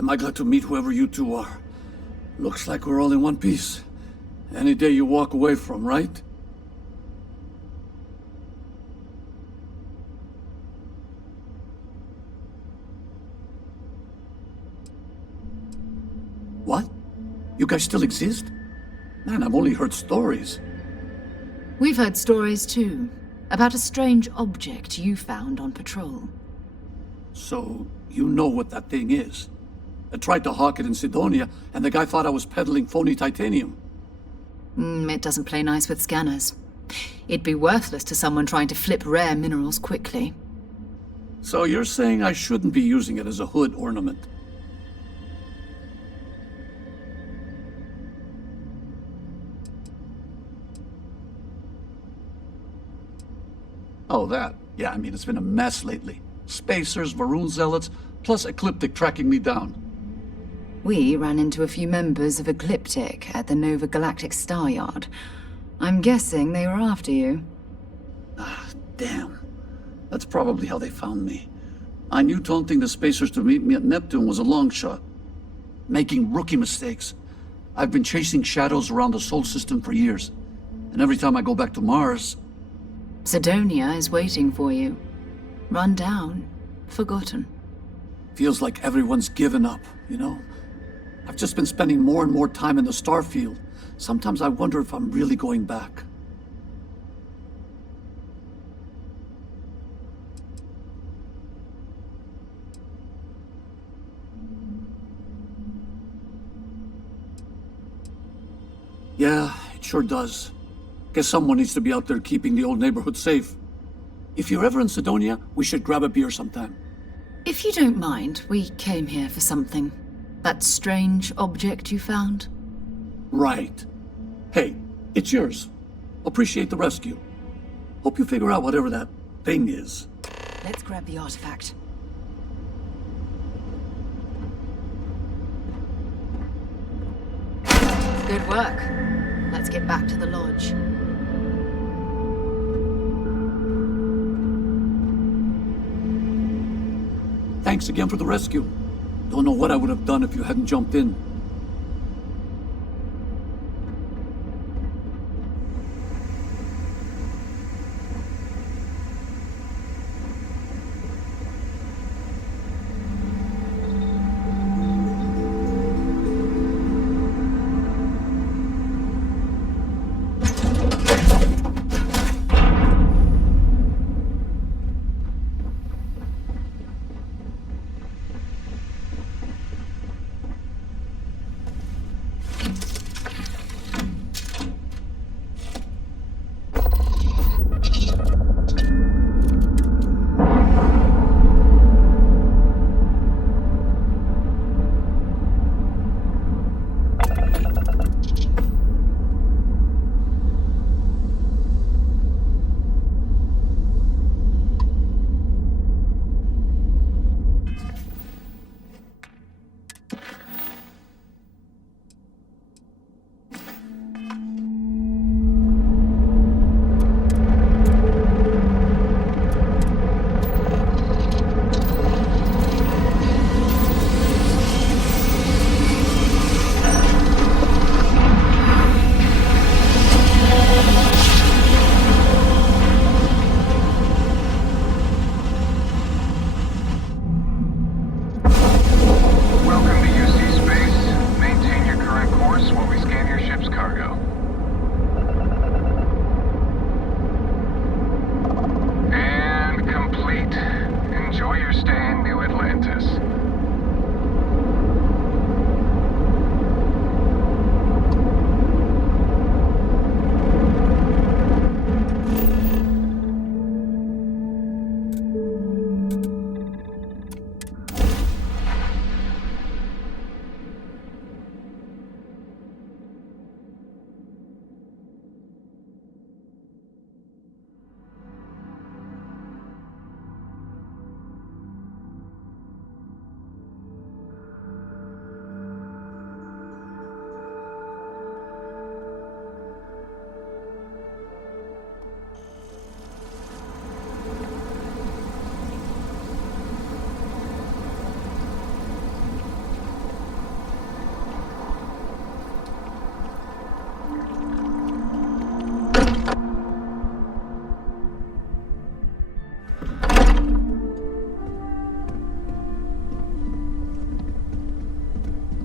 Am I glad to meet whoever you two are. Looks like we're all in one piece. Any day you walk away from, right? What? You guys still exist? Man, I've only heard stories. We've heard stories too, about a strange object you found on patrol. So, you know what that thing is? I tried to hawk it in Sidonia, and the guy thought I was peddling phony titanium. It doesn't play nice with scanners. It'd be worthless to someone trying to flip rare minerals quickly. So you're saying I shouldn't be using it as a hood ornament? Oh, that. Yeah, I mean, it's been a mess lately. Spacers, Varun zealots, plus Ecliptic tracking me down. We ran into a few members of Ecliptic at the Nova Galactic Star Yard. I'm guessing they were after you. Ah, damn. That's probably how they found me. I knew taunting the Spacers to meet me at Neptune was a long shot. Making rookie mistakes. I've been chasing shadows around the Sol system for years. And every time I go back to Mars... Sidonia is waiting for you. Run down. Forgotten. Feels like everyone's given up, you know? I've just been spending more and more time in the Starfield. Sometimes I wonder if I'm really going back. Yeah, it sure does. Guess someone needs to be out there keeping the old neighborhood safe. If you're ever in Sidonia, we should grab a beer sometime. If you don't mind, we came here for something. That strange object you found? Right. Hey, it's yours. Appreciate the rescue. Hope you figure out whatever that thing is. Let's grab the artifact. Good work. Let's get back to the lodge. Thanks again for the rescue. Don't know what I would have done if you hadn't jumped in.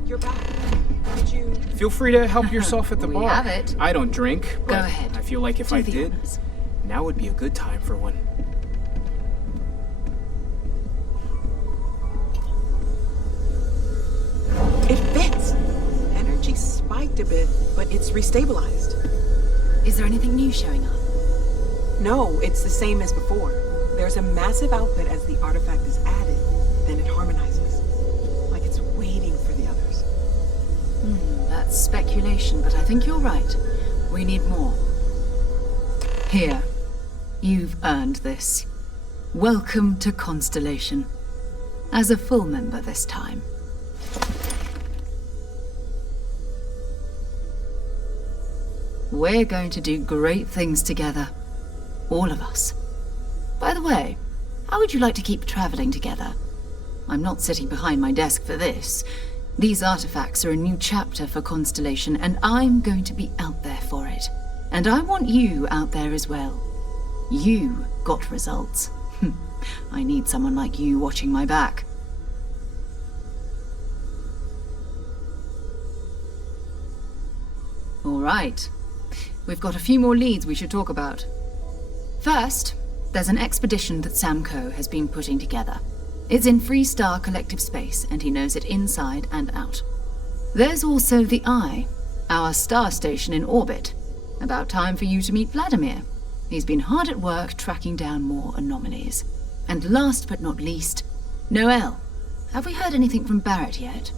you're back. Did you... Feel free to help yourself at the We bar. have it. I don't drink, but Go ahead. I feel like if Do I the did, honors. now would be a good time for one. It fits. Energy spiked a bit, but it's restabilized. Is there anything new showing up? No, it's the same as before. There's a massive output as the artifact is added, then it harmonizes. Like it's waiting for the others. That's speculation, but I think you're right. We need more. Here. You've earned this. Welcome to Constellation. As a full member this time. We're going to do great things together. All of us. By the way, how would you like to keep traveling together? I'm not sitting behind my desk for this. These artifacts are a new chapter for Constellation, and I'm going to be out there for it. And I want you out there as well. You got results. I need someone like you watching my back. All right. We've got a few more leads we should talk about. First, there's an expedition that Samco has been putting together. It's in Freestar Collective Space, and he knows it inside and out. There's also the Eye, our star station in orbit. About time for you to meet Vladimir. He's been hard at work tracking down more anomalies. And last but not least, Noel. Have we heard anything from Barrett yet?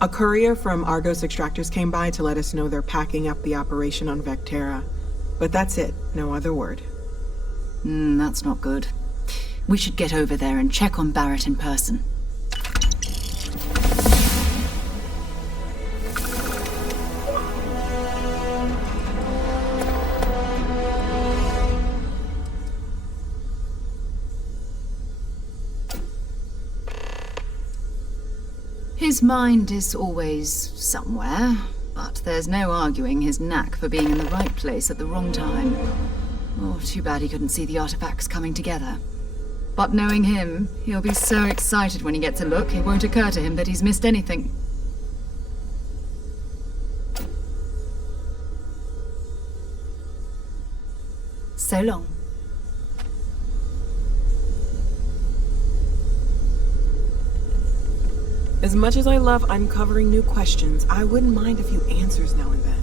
A courier from Argos Extractors came by to let us know they're packing up the operation on Vectera. But that's it, no other word. That's not good. We should get over there and check on Barrett in person. His mind is always somewhere, but there's no arguing his knack for being in the right place at the wrong time. Oh, too bad he couldn't see the artifacts coming together. But knowing him, he'll be so excited when he gets a look, it won't occur to him that he's missed anything. So long. As much as I love uncovering new questions, I wouldn't mind a few answers now and then.